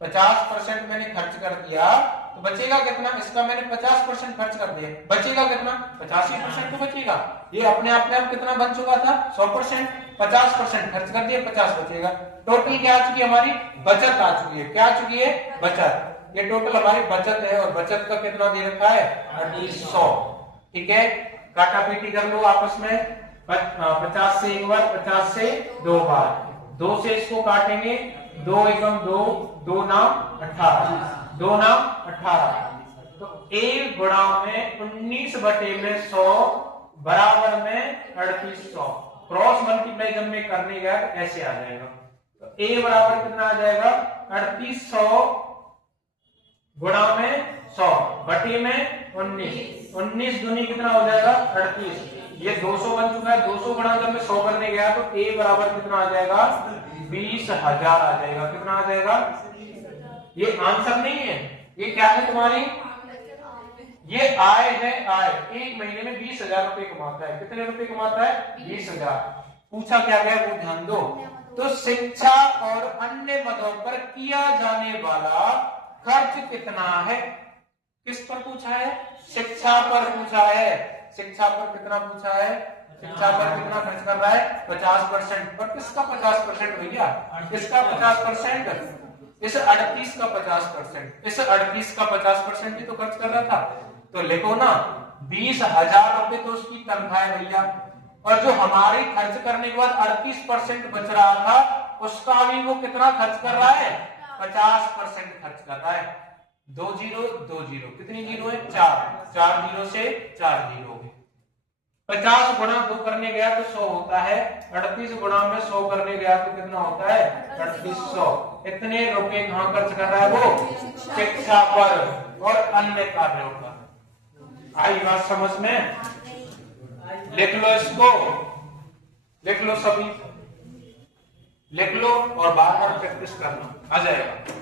50% मैंने खर्च कर दिया तो बचेगा कितना? इसका मैंने 50% खर्च कर दिया, बचेगा कितना? 85% तो बचेगा। ये अपने आप में कितना बन चुका था? 100%। 50% खर्च कर दिया, 50 बचेगा। टोटल क्या आ चुकी है हमारी? बचत आ चुकी है। क्या आ चुकी है? बचत। ये टोटल हमारी बचत है, और बचत का कितना दे रखा है? 3800। ठीक है, काटा पीटी कर लो आपस में। 50 से एक बार, 50 से 2 बार, 2 से इसको काटेंगे, 2 एकम 2, 2 नाम 18, 2 नाम 18। तो 1 गुणा में 19 बटे में 100 बराबर में 3800। क्रॉस मल्टीप्लाई जब मैं करने गया तो ऐसे आ जाएगा। तो a बराबर कितना आ जाएगा? 3800 गुणा में 100 बटे में 19। 19 दूनी कितना हो जाएगा? 38। ये 200 बन चुका है। 200 गुणा जब मैं 100 करने गया तो a बराबर कितना आ जाएगा? 20,000 आ जाएगा। कितना आ जाएगा? ये आंसर नहीं है, ये क्या है तुम्हारी? ये आय है। आय एक महीने में 20,000 रुपए कमाता है। कितने रुपए कमाता है? 20,000। पूछा क्या गया वो ध्यान दो। तो शिक्षा और अन्य मदों पर किया जाने वाला खर्च कितना है? किस पर पूछा है? शिक्षा पर पूछा है। शिक्षा पर कितना पूछा है? शिक्षा पर कितना खर्च कर रहा है? 50%। पर किसका 50% भैया? किसका 50%? इस 38 का 50%। इस 38 का 50% ही तो खर्च कर रहा था। तो लिखो ना, 20,000 रुपए तो उसकी तनख्वाह है भैया, और जो हमारे खर्च करने के बाद 38% बच रहा था उसका भी वो कितना खर्च कर रहा है? 50% खर्च कर रहा है। 2 जीरो 2 जीरो, कितनी जीरो है? 4। 4 जीरो से 4 जीरो। 50 गुणा 2 करने गया तो 100 होता है। 38 गुणा में 100 करने गया तो कितना होता है? 3800। इतने रुपए कहां खर्च कर रहा है वो? शिक्षा पर और अन्य कार्यों पर। आई बात समझ में? लिख लो इसको, लिख लो सभी, लिख लो और बार बार प्रैक्टिस करना, आ जाएगा।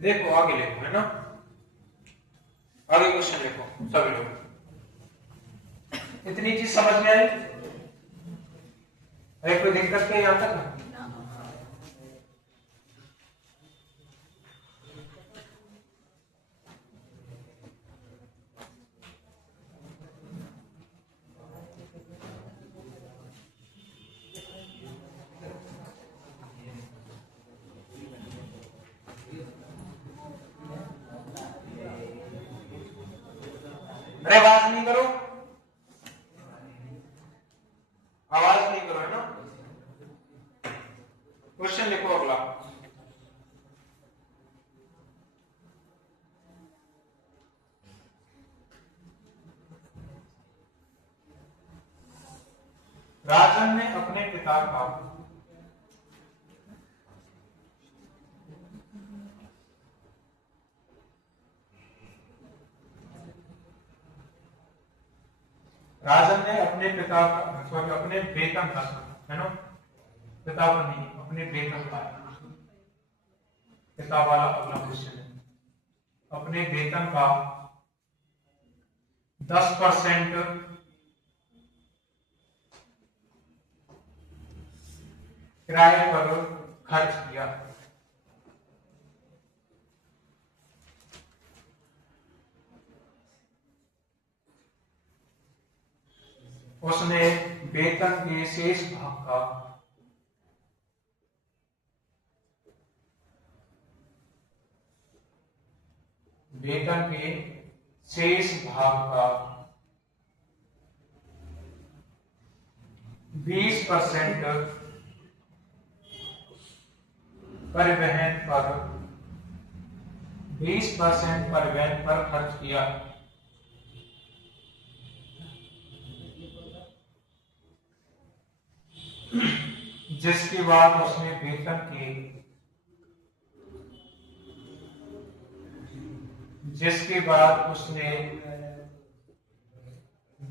देखो आगे लिखो, है ना, आगे क्वेश्चन लिखो सभी लोग। इतनी चीज समझ में आई? अरे कोई दिक्कत नहीं यहां तक? अरे आवाज नहीं करो, आवाज नहीं करो, है ना। क्वेश्चन लिखो अगला। राजन ने अपने पिता का अपने वेतन का, है ना, पिता का नहीं, अपने वेतन का, पिता वाला अगला क्वेश्चन है, अपने वेतन का 10% किराए पर खर्च किया। उसने वेतन के शेष भाग का वेतन के शेष भाग का 20% परिवहन पर खर्च किया। जिसके बाद उसने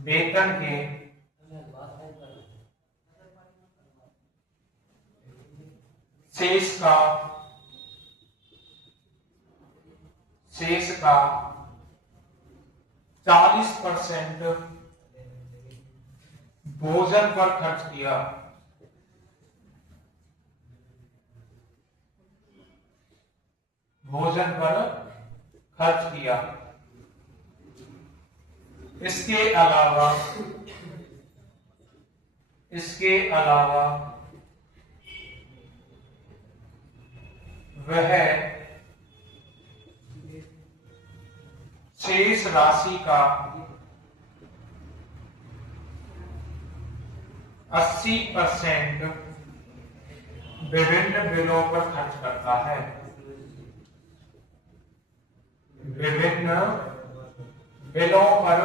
वेतन के शेष का 40% भोजन पर खर्च किया। इसके अलावा वह शेष राशि का 80% विभिन्न बिलों पर खर्च करता है। विभिन्न बिलों पर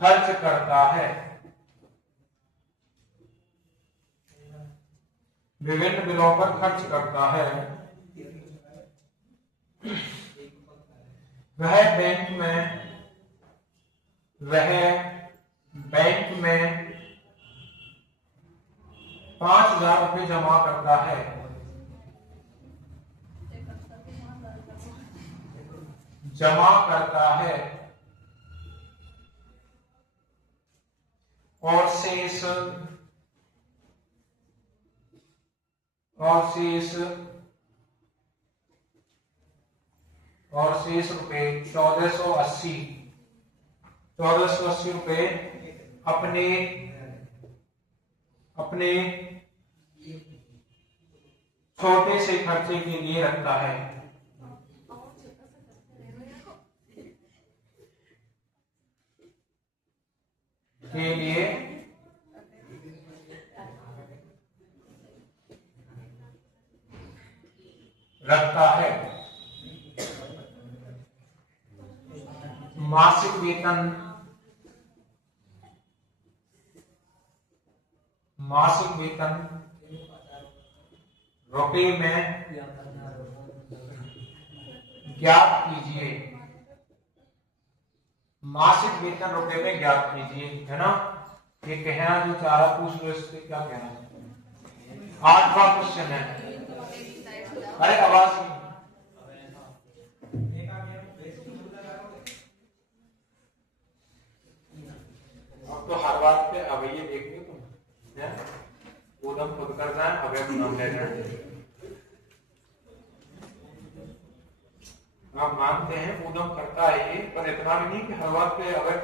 खर्च करता है। विभिन्न बिलों पर खर्च करता है। वह बैंक में 5,000 रुपये जमा करता है। और शेष रुपए 1480 रुपए अपने छोटे से खर्चे के लिए रखता है। मासिक वेतन रुपए में ज्ञात कीजिए। मासिक वेतन रुपए में ज्ञात कीजिए, है ना। ये कहना जो चाह रहा पूछ लो, इससे क्या कहना। 8वां क्वेश्चन है, अरे आवाज नहीं। अब तो हर बात पे अब ये देखिए तुम है उदम खुद कर जाए अभय को नाम ले जाए। आप मानते हैं उदम करता है ये, पर इतना भी नहीं कि हर बात पे अभय।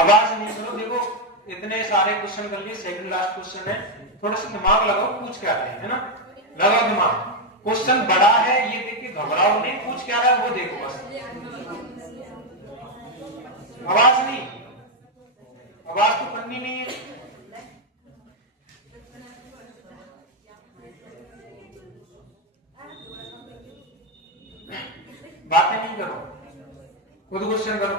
आवाज नहीं करो। देखो इतने सारे क्वेश्चन कर लिए, सेकंड लास्ट क्वेश्चन है, थोड़ा सा दिमाग लगाओ, पूछ क्या रहे हैं, है ना, लगाओ दिमाग। क्वेश्चन बड़ा है ये देख के घबराओ नहीं, पूछ क्या रहा है वो देखो बस। आवाज नहीं, आवाज तो करनी नहीं है। बातें नहीं करो, खुद क्वेश्चन करो।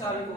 सारी को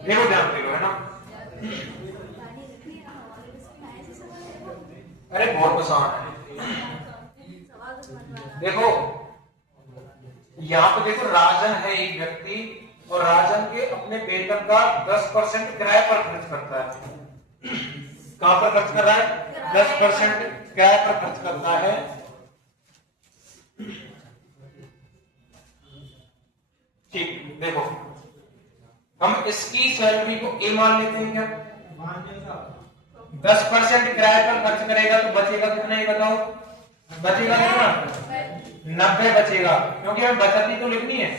देखो ध्यान दे लो, है ना। अरे बहुत आसान है। देखो यहाँ पे देखो, राजन है एक व्यक्ति और राजन के अपने वेतन का 10% किराए पर खर्च करता है। कहां पर खर्च कर रहा है? 10% किराए पर खर्च करता है। ठीक, देखो हम इसकी सैलरी को ए मान लेते हैं क्या? 10% किराए पर खर्च करेगा तो बचेगा कितना, ये बताओ। बचेगा कितना? 90 बचेगा, क्योंकि हमें बचत ही तो लिखनी है,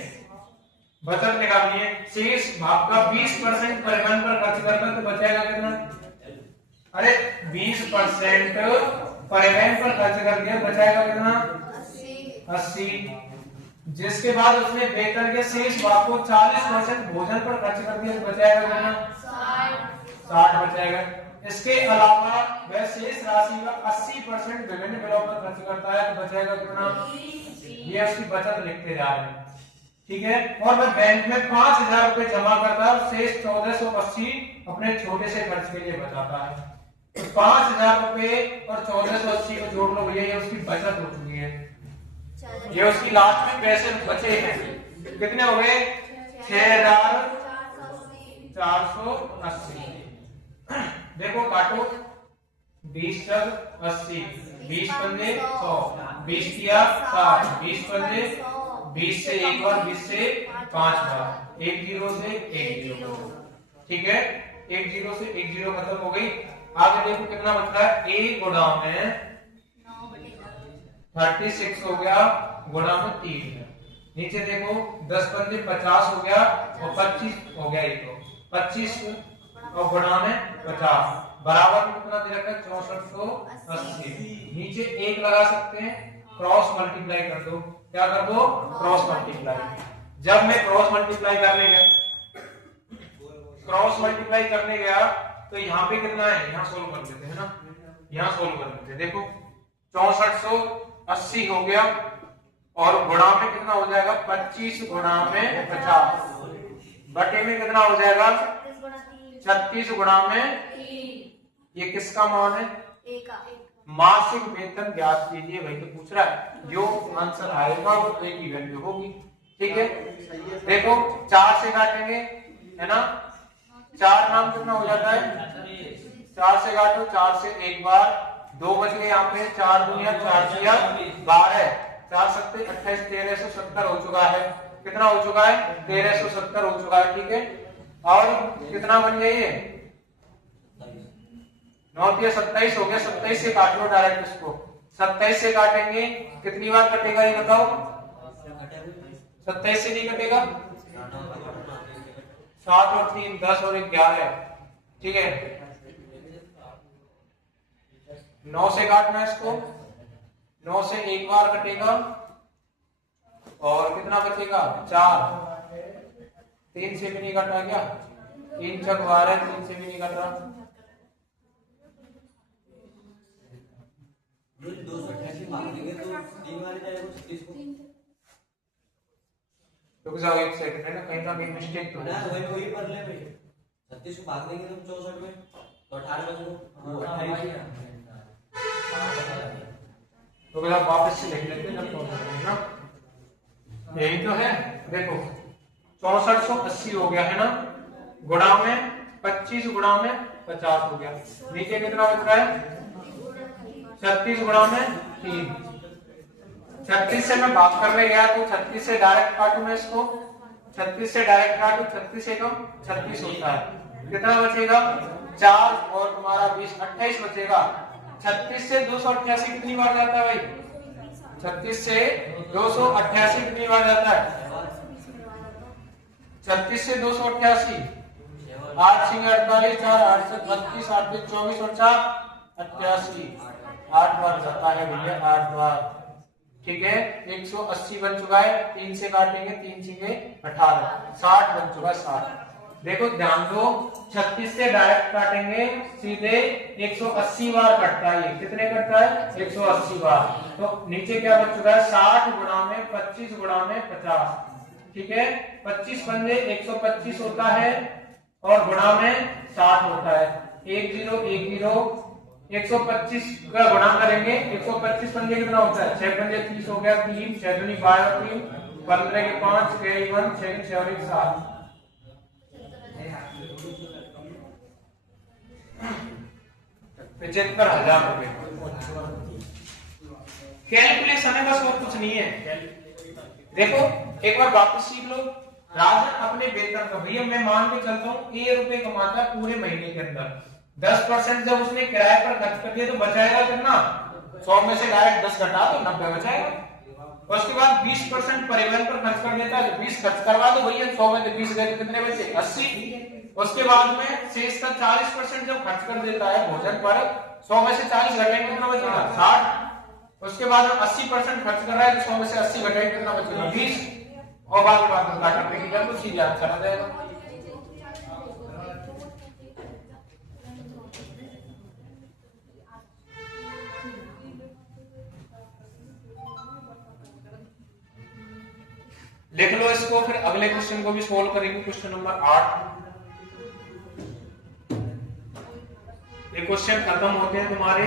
बचत निकालनी है। शेष भाग का 20% परिवहन पर खर्च करता है तो बचेगा कितना? अरे 20% परिवहन पर खर्च कर दिया, बचाएगा कितना? 80। जिसके बाद उसने वेतन के शेष भाग को 40% भोजन पर खर्च कर दिया तो बचाएगा कितना? 60 बचाएगा। इसके अलावा वह शेष राशि का 80% विभिन्न बिलों पर खर्च करता है तो बचाएगा कितना? ये उसकी बचत लिखते जा रहे हैं, ठीक है। और वह बैंक में 5000 रुपए जमा करता है और शेष 1480 अपने छोटे से खर्च के लिए बचाता है। तो 5000 रुपए और 1480 को जोड़ लो भैया, ये उसकी बचत हो चुकी है। ये उसकी लास्ट में पैसे बचे हैं, कितने हो गए? 6480। देखो काटो, 20 तक 80, 20 पंजे 100, 20 किया 60, 20 पंजे 20 से एक बार, 20 से 5 बार, 1 0 से 1 0, ठीक है। 1 0 से 1 0 खत्म हो गई। आगे देखो कितना बच रहा है। ए गोदाम में 36 हो गया, गुणा में 3 है। नीचे देखो 10 पंजे 50 हो गया और 25 हो गया, ये तो 25 और गुणा में 50 बराबर में कितना दे रखा है? 6480। नीचे 1 लगा सकते हैं, क्रॉस मल्टीप्लाई कर दो। क्या कर दो? Cross multiply. जब मैं क्रॉस मल्टीप्लाई करने गया तो यहाँ पे कितना है? यहाँ सोल्व कर देते हैं ना, यहाँ सोल्व कर देते हैं। देखो 6480 हो गया और गुणा में कितना हो जाएगा? 25 गुणा में 50 बटे में कितना हो जाएगा? 36 गुणा में। ये किसका मान है? मासिक वेतन ज्ञात कीजिए, वही तो पूछ रहा है। जो आंसर आएगा वो ए की वैल्यू होगी, ठीक है। देखो 4 से काटेंगे, है ना। 4 नाम कितना हो जाता है? 4 से काटो, 4 से एक बार, 2 बच गए यहाँ पे। 4 दूनिया 4 दिया 12, 4 सत्ते 28, 1370 हो चुका है। कितना हो चुका है? 1370 हो चुका है, ठीक है। और कितना बन गया ये? 9 या 27 हो गया। 27 से काट लो डायरेक्ट इसको। 27 से काटेंगे, कितनी बार कटेगा ये बताओ? 27 से नहीं कटेगा। 7 और 3 10 और 1 11, ठीक है। 9 से काटना है इसको, 9 से एक बार कटेगा और कितना बचेगा? 4। 3 से भी नहीं कटा क्या? 3 छक 12, 3 से भी नहीं कट रहा। 288 भाग देंगे तो 3 बार जाएगा 36 को। रुक जाओ एक सेकंड, है ना, कहीं का मेरी मिस्टेक तो ना वही कर ले भाई। 36 को भाग देंगे तो 64 में तो 18 बच गया, वो 28 तो फिर आप वापस से लिख लेते हैं जब तो, है ना। यही तो है। देखो 6480 हो गया है ना, गुणा में 25 गुणा में 50 हो गया। नीचे कितना बच रहा है 36 गुणा में 3। 36 से मैं भाग कर गया तो 36 से डायरेक्ट काटू मैं इसको, 36 से डायरेक्ट काटू, 36 से कम 36 होता है। कितना बचेगा 4 और तुम्हारा 20 28 बचेगा। 36 से 288 कितनी बार जाता है भाई? 36 से 288 कितनी बार जाता है? 36 से 288 8 सिंह 48 4 8 से 32 8 से 24 और 4 88 8 बार जाता है भैया, 8 बार। ठीक है 180 बन चुका है, 3 से काटेंगे 3 छींगे 18 60 बन चुका है 60। देखो ध्यान दो 36 से डायरेक्ट काटेंगे सीधे 180 बार कटता है। ये कितने कटता है 180 बार। तो नीचे क्या बच चुका है 60 गुणा में 25 गुणा में 50। ठीक है 25 पंजे 125 होता है और गुणा में 60 होता है। 10 10 125 का गुणा करेंगे 125 पंजे कितना होता है 6 पंजे 30 हो गया, 3 6 दूनी 12 और 3 15 के 5 6 1 6 6 और 1 7 75,000 रुपए। कैलकुलेशन है बस और कुछ नहीं है। देखो एक बार वापस सीख लो। राजन अपने वेतन का भैया मैं मान के चलता हूँ ए रुपए कमाता है पूरे महीने के अंदर, 10% जब उसने किराए पर खर्च कर दिया तो बचाएगा कितना 100 में से डायरेक्ट 10 घटा दो 90 बचाएगा। और उसके बाद 20% परिवहन पर खर्च कर देता है तो 20 खर्च करवा दो भैया, 100 में से 20 गए तो कितने बचे 80। उसके बाद में शेष का 40% जब खर्च कर देता है भोजन पर, 100 में से 40 घटाएंगे कितना बचेगा 60। उसके बाद 80% खर्च कर रहा है तो 100 में से 80 घटाएंगे कितना बचेगा 20। और बाद में बात करने की जब सीधे अच्छा आ जाएगा। लिख लो इसको, फिर अगले क्वेश्चन को भी सोल्व करेंगे। Question number 8। ये क्वेश्चन खत्म होते हैं तुम्हारे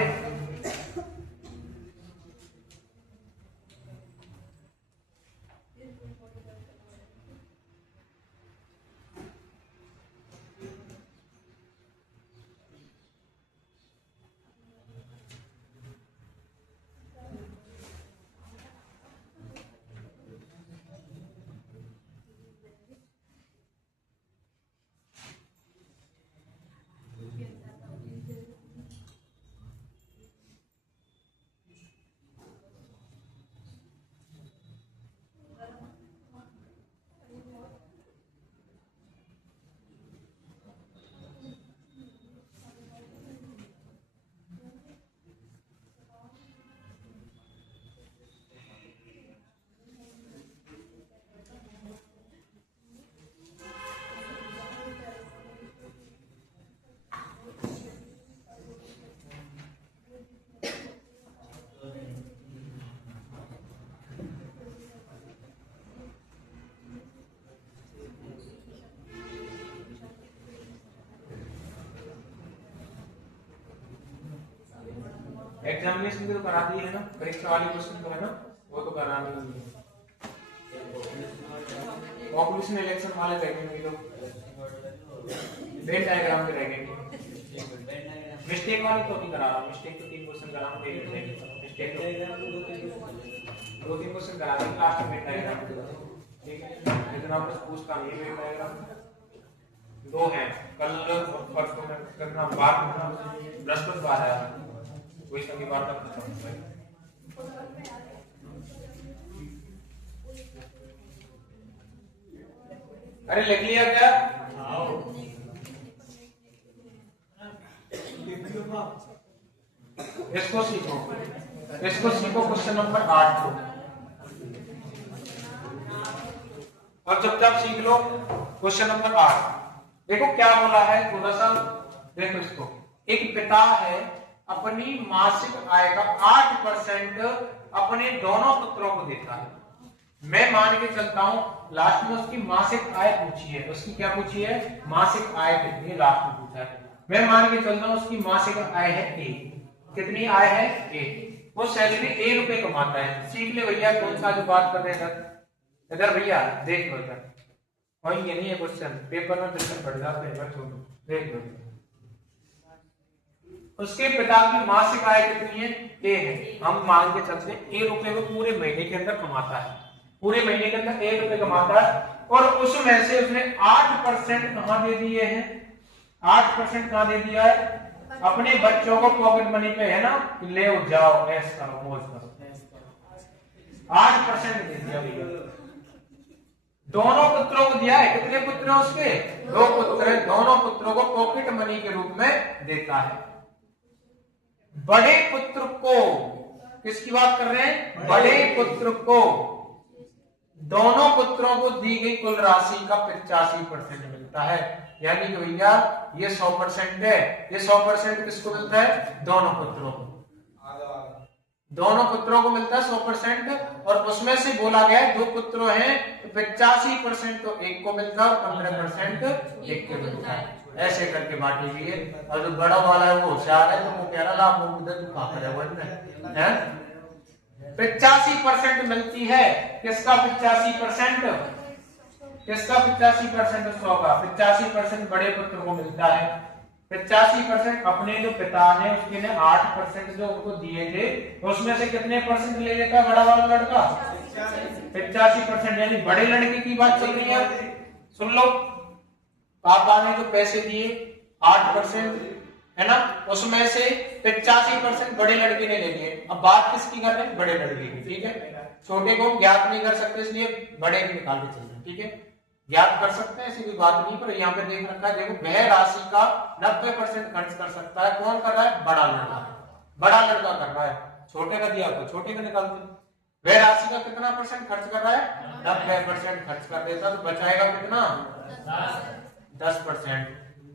एग्जामिनेशन तो करा दी है ना, परीक्षा वाले क्वेश्चन तो है ना, वो तो कराना ही है। पॉपुलेशन इलेक्शन वाले रहेंगे लोग, वेन डायग्राम पे रहेंगे। मिस्टेक वाले तो नहीं करा रहा, मिस्टेक तो 3 क्वेश्चन करा रहा हूं। मिस्टेक तो 2-3 क्वेश्चन करा देंगे लास्ट में डायग्राम। ठीक है इतना बस पूछता नहीं वेन डायग्राम 2 है कल परसों में करना, बात बृहस्पतिवार है कोई शनिवार तक खत्म हो जाएगा। अरे लिख लिया क्या? इसको सीखो, इसको सीखो क्वेश्चन नंबर 8 को। और जब तक सीख लो क्वेश्चन नंबर 8। देखो क्या बोला है थोड़ा सा देखो इसको। एक पिता है अपनी मासिक आय का 8% अपने दोनों पुत्रों को देता है। मैं मान के चलता हूं लास्ट में उसकी मासिक आय पूछी है, उसकी क्या पूछी है मासिक आय कितनी लास्ट में पूछा है। मैं मान के चलता हूं उसकी मासिक आय है ए। कितनी आय है ए। वो सैलरी ए रुपए कमाता है। सीख ले भैया कौन सा जो बात कर रहे हैं इधर भैया देख लो इधर। होंगे नहीं ये क्वेश्चन, पेपर में क्वेश्चन पड़ जाते हैं बच्चों को। देख लो, उसके पिता की मासिक आय कितनी है? ए है। हम मान के चलते ए रुपए को पूरे महीने के अंदर कमाता है, पूरे महीने के अंदर 1 रुपए कमाता है, और उसमें से उसने 8% कहाँ दे दिए हैं? 8% कहाँ दे दिया है? अपने बच्चों को पॉकेट मनी पे, है ना, ले जाओ ऐश करो मौज करो, 8% दे दिया भैया। दोनों पुत्रों को दिया है। कितने पुत्र हैं उसके? 2 पुत्र हैं। दोनों पुत्रों को पॉकेट मनी के रूप में देता है। बड़े पुत्र को, किसकी बात कर रहे हैं? बड़े पुत्र को दोनों पुत्रों को दी गई कुल राशि का 85% मिलता है। यानी कि भैया ये 100% है। ये 100% किसको मिलता है? दोनों पुत्रों को। दोनों पुत्रों को मिलता है 100%, और उसमें से बोला गया है 2 पुत्र हैं तो 85% तो एक को मिलता है और 15% एक को मिलता है। ऐसे करके बांटी हुई है। और जो बड़ा वाला है वो होशियार है, तो वो कह रहा लाभ तू कहा करे है 85% मिलती है। किसका 85%? किसका 85%? 100 का 85% बड़े पुत्र को मिलता है। 85% अपने जो पिता ने उसके ने 8% जो उनको दिए थे, उसमें से कितने परसेंट ले लेता है बड़ा वाला लड़का? 85%। यानी बड़े लड़के की बात चल रही है। सुन लो, पापा ने जो पैसे दिए 8%, है ना, उसमें से 85% बड़े लड़के ने ले लिए। अब बात किसकी कर रहे हैं? बड़े लड़के की। ठीक है, छोटे को ज्ञात नहीं कर सकते, इसलिए बड़े की निकाल के चल रहे हैं। ठीक है, ज्ञात कर सकते हैं, ऐसी कोई बात नहीं, पर यहाँ पे देख रखा है। देखो, वह राशि का 90% खर्च कर सकता है। कौन कर रहा है? बड़ा लड़का। बड़ा लड़का कर रहा है। छोटे का दिया तो छोटे का निकाल दो। वह राशि का कितना % खर्च कर रहा है? 90% खर्च कर देता, तो बचाएगा कितना? 10%,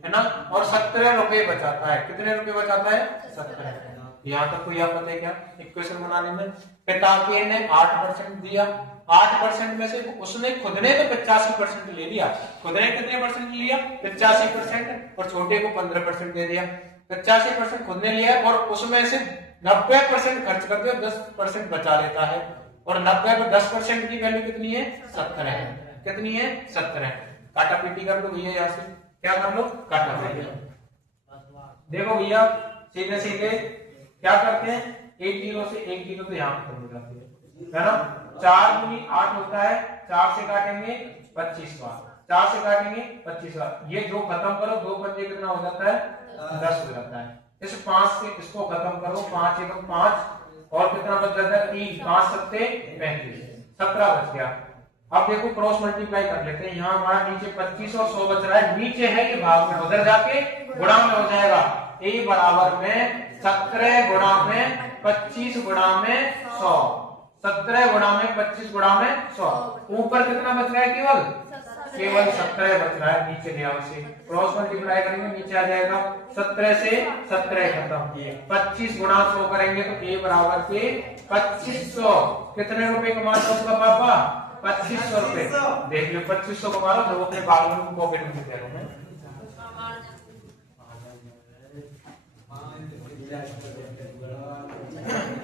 है ना, और 17 रुपए बचाता है। कितने रुपए बचाता है? 17। यहाँ तक कोई आपको है क्या इक्वेशन बनाने में? पिता के ने 8% दिया, 8% में से उसने खुद ने तो 85% ले लिया। खुद ने कितने % लिया? 85%, और छोटे को 15% दे दिया। 85% खुद ने लिया और उसमें से 90% खर्च कर दिया, 10% बचा लेता है। और 90 पर 10% की वैल्यू कितनी है? 17 है। कितनी है? 17। काटा पीटी कर लो भैया, यहाँ से क्या कर लो? काटा पीटी। देखो भैया, सीधे सीधे क्या करते हैं? 1 किलो से 1 किलो तो यहाँ खत्म हो जाती है ना। 4 दूनी 8 होता है, 4 से काटेंगे 25 बार, 4 से काटेंगे 25 बार। ये जो खत्म करो 2 पंजे कितना हो जाता है? 10 हो जाता है। इस 5 से इसको खत्म करो, 5 एकम 5, और कितना बच जाता है? 3, 5 सत्ते 35, 17 बच गया। अब देखो क्रॉस मल्टीप्लाई कर लेते हैं। यहाँ हमारा नीचे 25 और 100 बच रहा है, नीचे है ये भाग में, उधर जाके गुणा में हो जाएगा। ए बराबर में 17 गुणा में 25 गुणा में 100, 17 गुणा में 25 गुणा में 100। ऊपर कितना बच रहा है? केवल 17 बच रहा है। नीचे ले आओ, से क्रॉस मल्टीप्लाई करेंगे, नीचे आ जाएगा 17 से 17 खत्म। 25 गुणा 100 करेंगे तो ए बराबर के 2500। कितने रुपए कमाता है उसका पापा? 2500 रुपए। देख लो, 2500 कमा लो, लोग अपने बाल में पॉकेट में दे रहे हैं।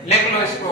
लिख लो इसको।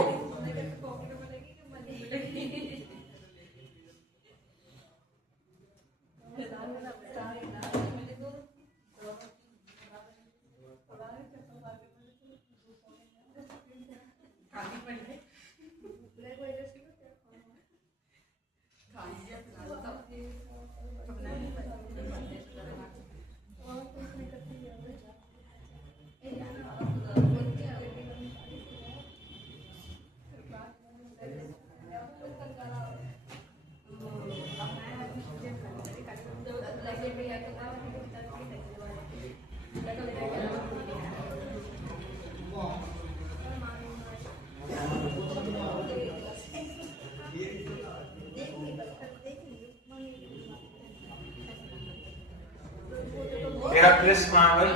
मेरा कृष्ण भाई,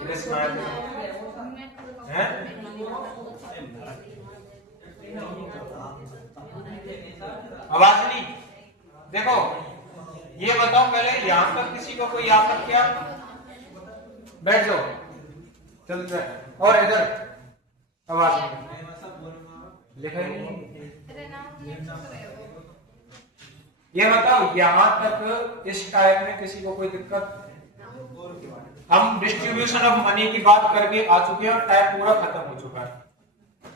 कृष्ण है। आवाज नहीं। देखो, ये बताओ पहले, यहां तक किसी को कोई आ तक क्या? बैठ जाओ, चलते हैं। और इधर आवाज नहीं लिखा ही नहीं। ये बताओ यहां तक इस टाइप में किसी को कोई दिक्कत? हम डिस्ट्रीब्यूशन ऑफ मनी की बात करके आ चुके हैं और टाइप पूरा खत्म हो चुका है,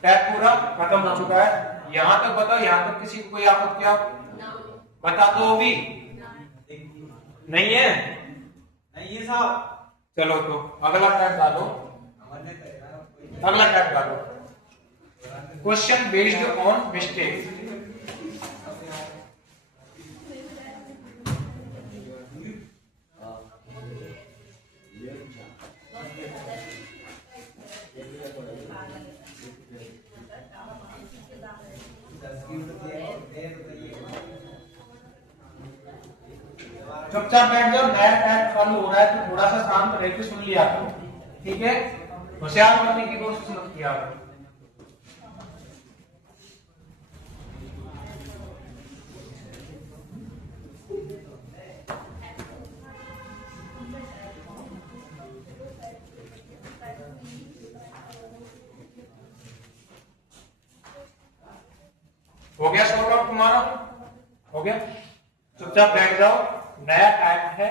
टाइप पूरा खत्म हो चुका है। यहां तक बताओ, यहां तक किसी को कोई आफत क्या बता दो? होगी नहीं है? नहीं है साहब। चलो तो अगला टाइप डालो, अगला टाइप डालो। Question based on mistake. चुपचाप बैठ जाओ, नया टाइप चालू हो रहा है तो थोड़ा सा शांत रह के सुन लिया करो, ठीक है? होशियार बनने की कोशिश मत किया करो। हो गया सॉर्ट आउट तुम्हारा? हो गया? चुपचाप बैठ जाओ, नया टाइप है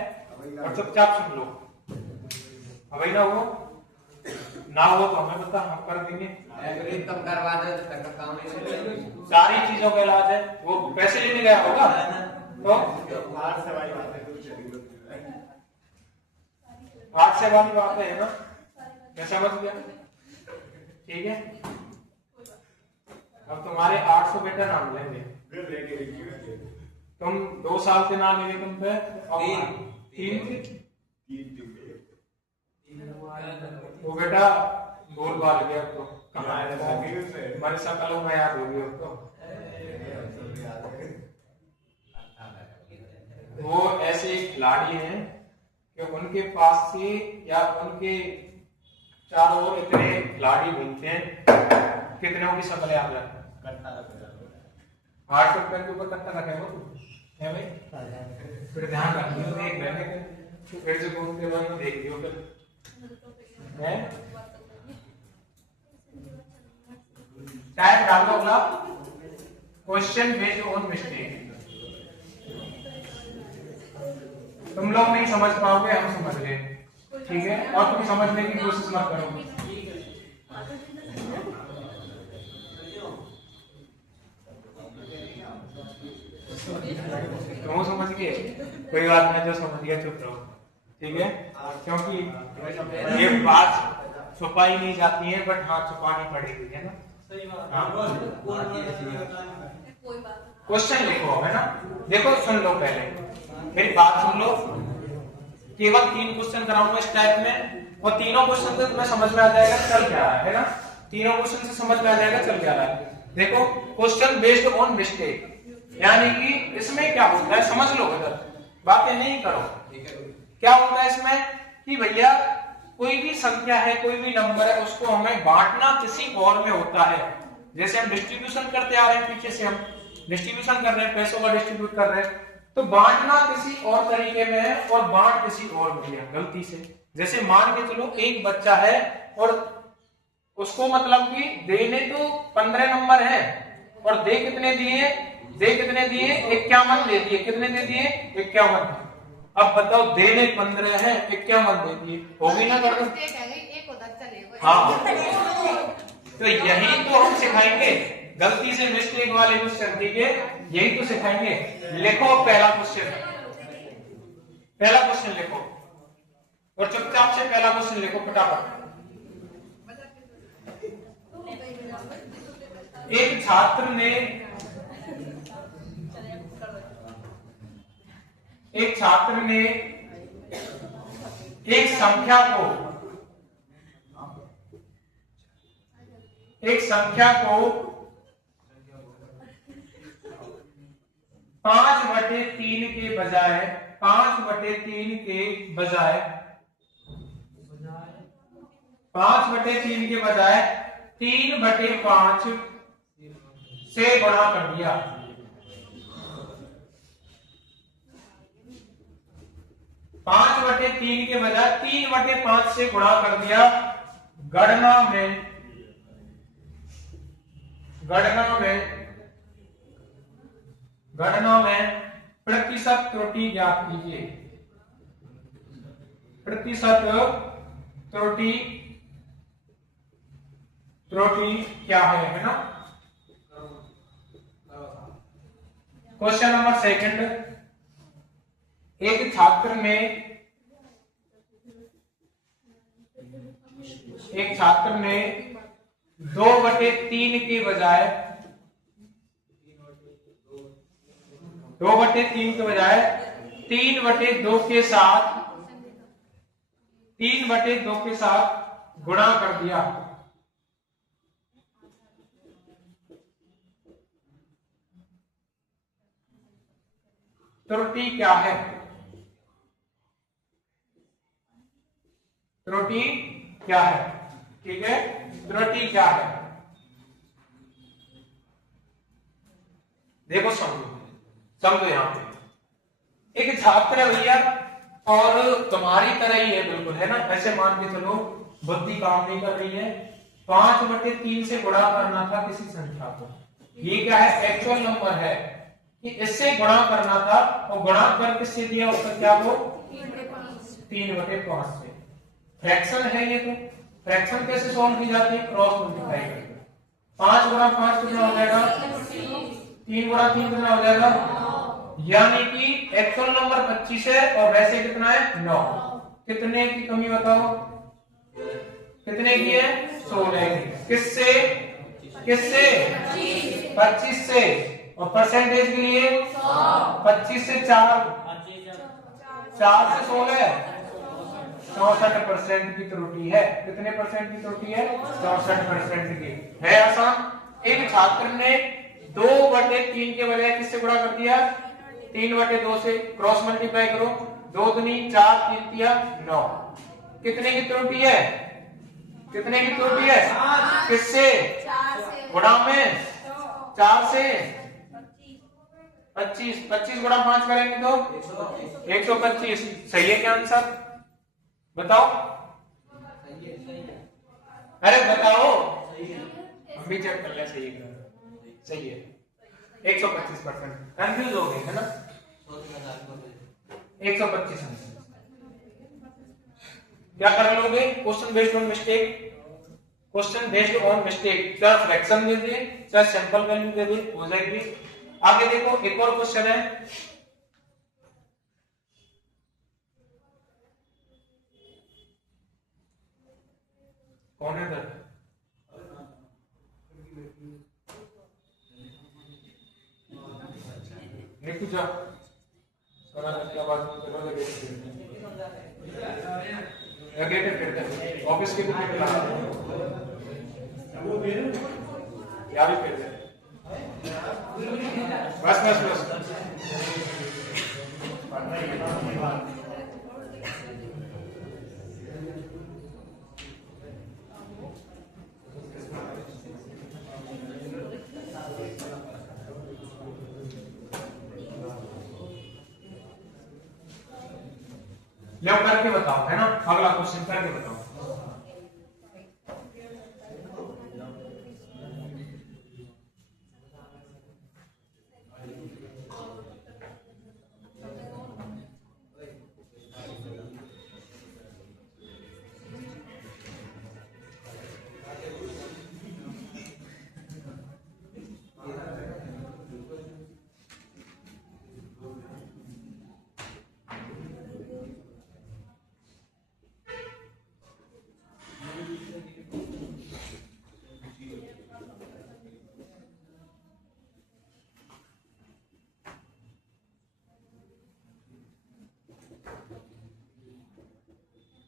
और चुपचाप सुन लो। अभी ना हो तो हमें बता, हम कर देंगे। कम करवा दे तो काम नहीं। सारी चीजों का इलाज है। वो पैसे लेने गया होगा तो 8 से वाली बात है ना, मैं समझ गया, ठीक है? अब तुम्हारे 800 बेटा नाम लेंगे, तुम 2 साल से नाम लेंगे तुम पे तीन वो बेटा बोल बाल गया तो कहाँ है? हमारे सकलों में याद होगी उसको। वो ऐसे खिलाड़ी हैं कि उनके पास से या उनके चारों ओर इतने खिलाड़ी घूमते हैं, कितने की शकल याद रखते हैं? 8 रुपए के ऊपर कट्टा रखे हो है भाई, फिर ध्यान रखियो, देख लेने फिर से घूमते वक्त देख लियो फिर है। टाइप डाल दो अगला, क्वेश्चन बेस्ड ऑन मिस्टेक। तुम लोग नहीं समझ पाओगे, हम समझ गए, ठीक है? और तुम समझने की कोशिश मत करो। तुम समझ गए, कोई बात नहीं, जो समझ गया चुप रहो, ठीक है? क्योंकि ये बात छुपाई नहीं जाती है, बट हाँ छुपानी पड़ेगी, है ना? क्वेश्चन लिखो, है ना? देखो सुन लो, पहले मेरी बात सुन लो। केवल 3 क्वेश्चन कराऊंगा इस टाइप में, और तीनों क्वेश्चन से तुम्हें समझ में आ जाएगा चल क्या रहा है ना? तीनों क्वेश्चन से समझ में आ जाएगा चल क्या रहा है। देखो, क्वेश्चन बेस्ड ऑन मिस्टेक, यानी कि इसमें क्या होता है समझ लो, इधर बातें नहीं करो। क्या होता है इसमें कि भैया कोई भी संख्या है, कोई भी नंबर है, उसको हमें बांटना किसी और में होता है। जैसे हम डिस्ट्रीब्यूशन करते आ रहे हैं, पीछे से हम डिस्ट्रीब्यूशन कर रहे हैं, पैसों का डिस्ट्रीब्यूट कर रहे हैं, तो बांटना किसी और तरीके में है और बांट किसी और में है गलती से। जैसे मान के चलो एक बच्चा है और उसको मतलब कि देने तो 15 नंबर है और दे कितने दिए? 51 दे दिए। कितने दे दिए? 51। अब बताओ, देने 15 है, 51 दे दिए, होगी ना गड़बड़? हाँ, तो यही तो हम सिखाएंगे, गलती से मिस्टेक वाले क्वेश्चन, ठीक है? यही तो सिखाएंगे। लिखो पहला क्वेश्चन लिखो और चुपचाप से पहला क्वेश्चन लिखो फटाफट। एक छात्र ने एक संख्या को 5/3 के बजाय 5/3 के बजाय 3/5 से गुणा कर दिया। 5/3 के बजाय 3/5 से गुणा कर दिया। गणना में प्रतिशत त्रुटि ज्ञात कीजिए। प्रतिशत त्रुटि क्या है ना। क्वेश्चन नंबर सेकंड, एक छात्र ने 2/3 के बजाय 3/2 के साथ 3/2 के साथ गुणा कर दिया। त्रुटि क्या है? त्रुटि क्या है? ठीक है, त्रुटि क्या है? देखो समझो यहां पे एक छात्र है भैया, और तुम्हारी तरह ही है बिल्कुल, है ना। ऐसे मान के चलो बुद्धि काम नहीं कर रही है, 5/3 से गुणा करना था किसी संख्या को। ये क्या है? एक्चुअल नंबर है कि इससे गुणा करना था, और गुणा कर किससे दिया उस संख्या को? 3/5 से। फ्रैक्शन है ये, तो फ्रैक्शन कैसे सॉल्व की जाती है? क्रॉस मल्टीप्लाई करके। 5 गुणा 5 कितना हो जाएगा? 3 गुणा 3 कितना हो जाएगा? यानी कि एक्चुअल नंबर 25 है और वैसे कितना है? 9। कितने की कमी बताओ? कितने की है? 16 की। किससे? 25 से। और परसेंटेज के लिए 25 से 4 से 16 64% की त्रुटि है। कितने परसेंट की त्रुटि है? 64% की है। आसान। एक छात्र ने 2/3 के बजाय किससे गुणा कर दिया? 3/2 से। क्रॉस मल्टीप्लाई करो, 2 दूनी 4, 3 तिया 9। कितने की त्रुटि है? कितने की त्रुटि है? किससे? गुणा में 4 से 25 गुणा 5 करेंगे तो 125। सही है क्या आंसर? बताओ। अरे बताओ, हम भी चेक कर ले। सही है, सही है। 125%। कंफ्यूज हो गए है ना? 125। क्या कर लोगे? Question based on mistake. Question based on mistake, चाहे फ्रैक्शन दे दे चाहे सैंपल वैल्यू दे दे, हो जाएगी। आगे देखो, एक और क्वेश्चन है। कौन है इधर? नीतू जा, सोना की आवाज करो। गेट पे ऑफिस के पीछे क्या भी फिर बस लो करके बताओ, है ना। अगला क्वेश्चन करके बताओ।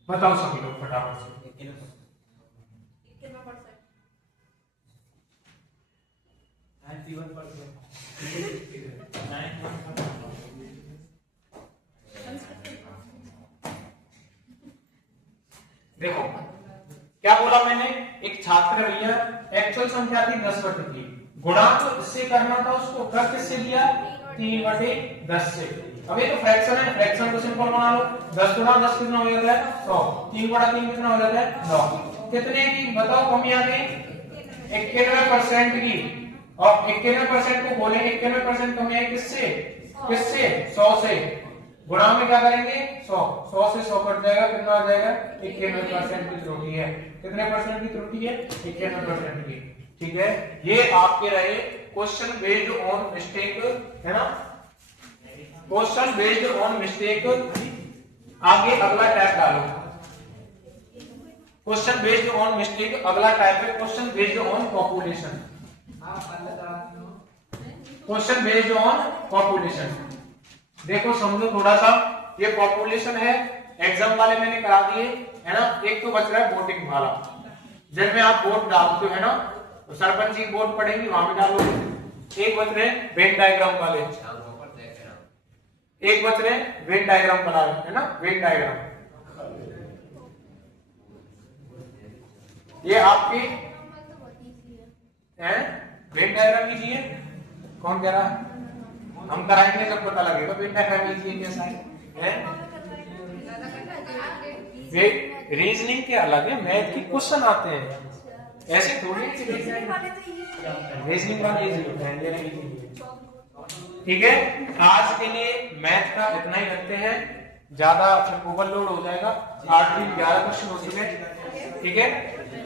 बताओ सभी लोग फटाफट से। 91%। देखो क्या बोला मैंने, एक छात्र भैया, एक्चुअल संख्या थी 10/3, गुणा तो इससे करना था, उसको कर किससे दिया? 3/10 से। अब ये तो फ्रैक्शन है, फ्रैक्शन को सिंपल बना लो। 10 गुणा 10 कितना हो जाता है? 100। 3 गुणा 3 कितना हो जाता है? 9। कितने की बताओ कमी आ गई? 91% की। और 91% को बोले 91% कमी है किससे? किससे 100 से गुणा में क्या करेंगे 100 से 100 कट जाएगा, कितना आ जाएगा 91% की त्रुटि है। कितने परसेंट की त्रुटि है 91% की। ठीक है, ये आपके रहे क्वेश्चन बेस्ड ऑन मिस्टेक, है ना, क्वेश्चन बेस्ड ऑन मिस्टेक। आगे अगला टाइप डालो, क्वेश्चन बेस्ड ऑन मिस्टेक। अगला टाइप है question based on population. Question based on population, देखो समझो थोड़ा सा। ये पॉपुलेशन है, एग्जाम वाले मैंने करा दिए, है ना। एक तो बच रहा है वोटिंग वाला, जिनमें आप वोट डालते हो, है ना, तो सरपंच की वोट पड़ेगी वहां पे डालोगे। एक बच रहे वेन डायग्राम वाले, एक बच रहे वेन डायग्राम बना रहे, है ना, वेन डायग्राम। ये आपके हैं वेन डायग्राम कीजिए। कौन कह रहा है? हम कराएंगे जब पता लगेगा वेन डायग्राम कीजिए कैसा है। रीजनिंग के अलग है, मैथ के क्वेश्चन आते हैं, ऐसे थोड़ी रीजनिंग वाले ठीक है। आज के लिए मैथ का इतना ही रखते हैं, ज्यादा ओवरलोड हो जाएगा। 8 दिन 11 क्वेश्चन हो चुके हैं। ठीक है,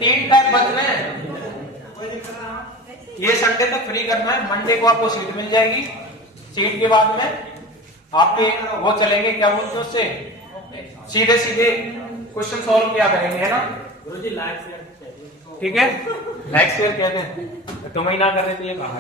3 टाइप बच रहे हैं। ये संडे तक फ्री करना है, मंडे को आपको सीट मिल जाएगी। सीट के बाद में आपके वो चलेंगे, क्या बोलते हैं उससे, सीधे सीधे क्वेश्चन सॉल्व किया करेंगे, है ना। गुरुजी लाइक शेयर, ठीक है, लाइक शेयर कहते हैं, तुम ही ना कर रहे थे ये कहा।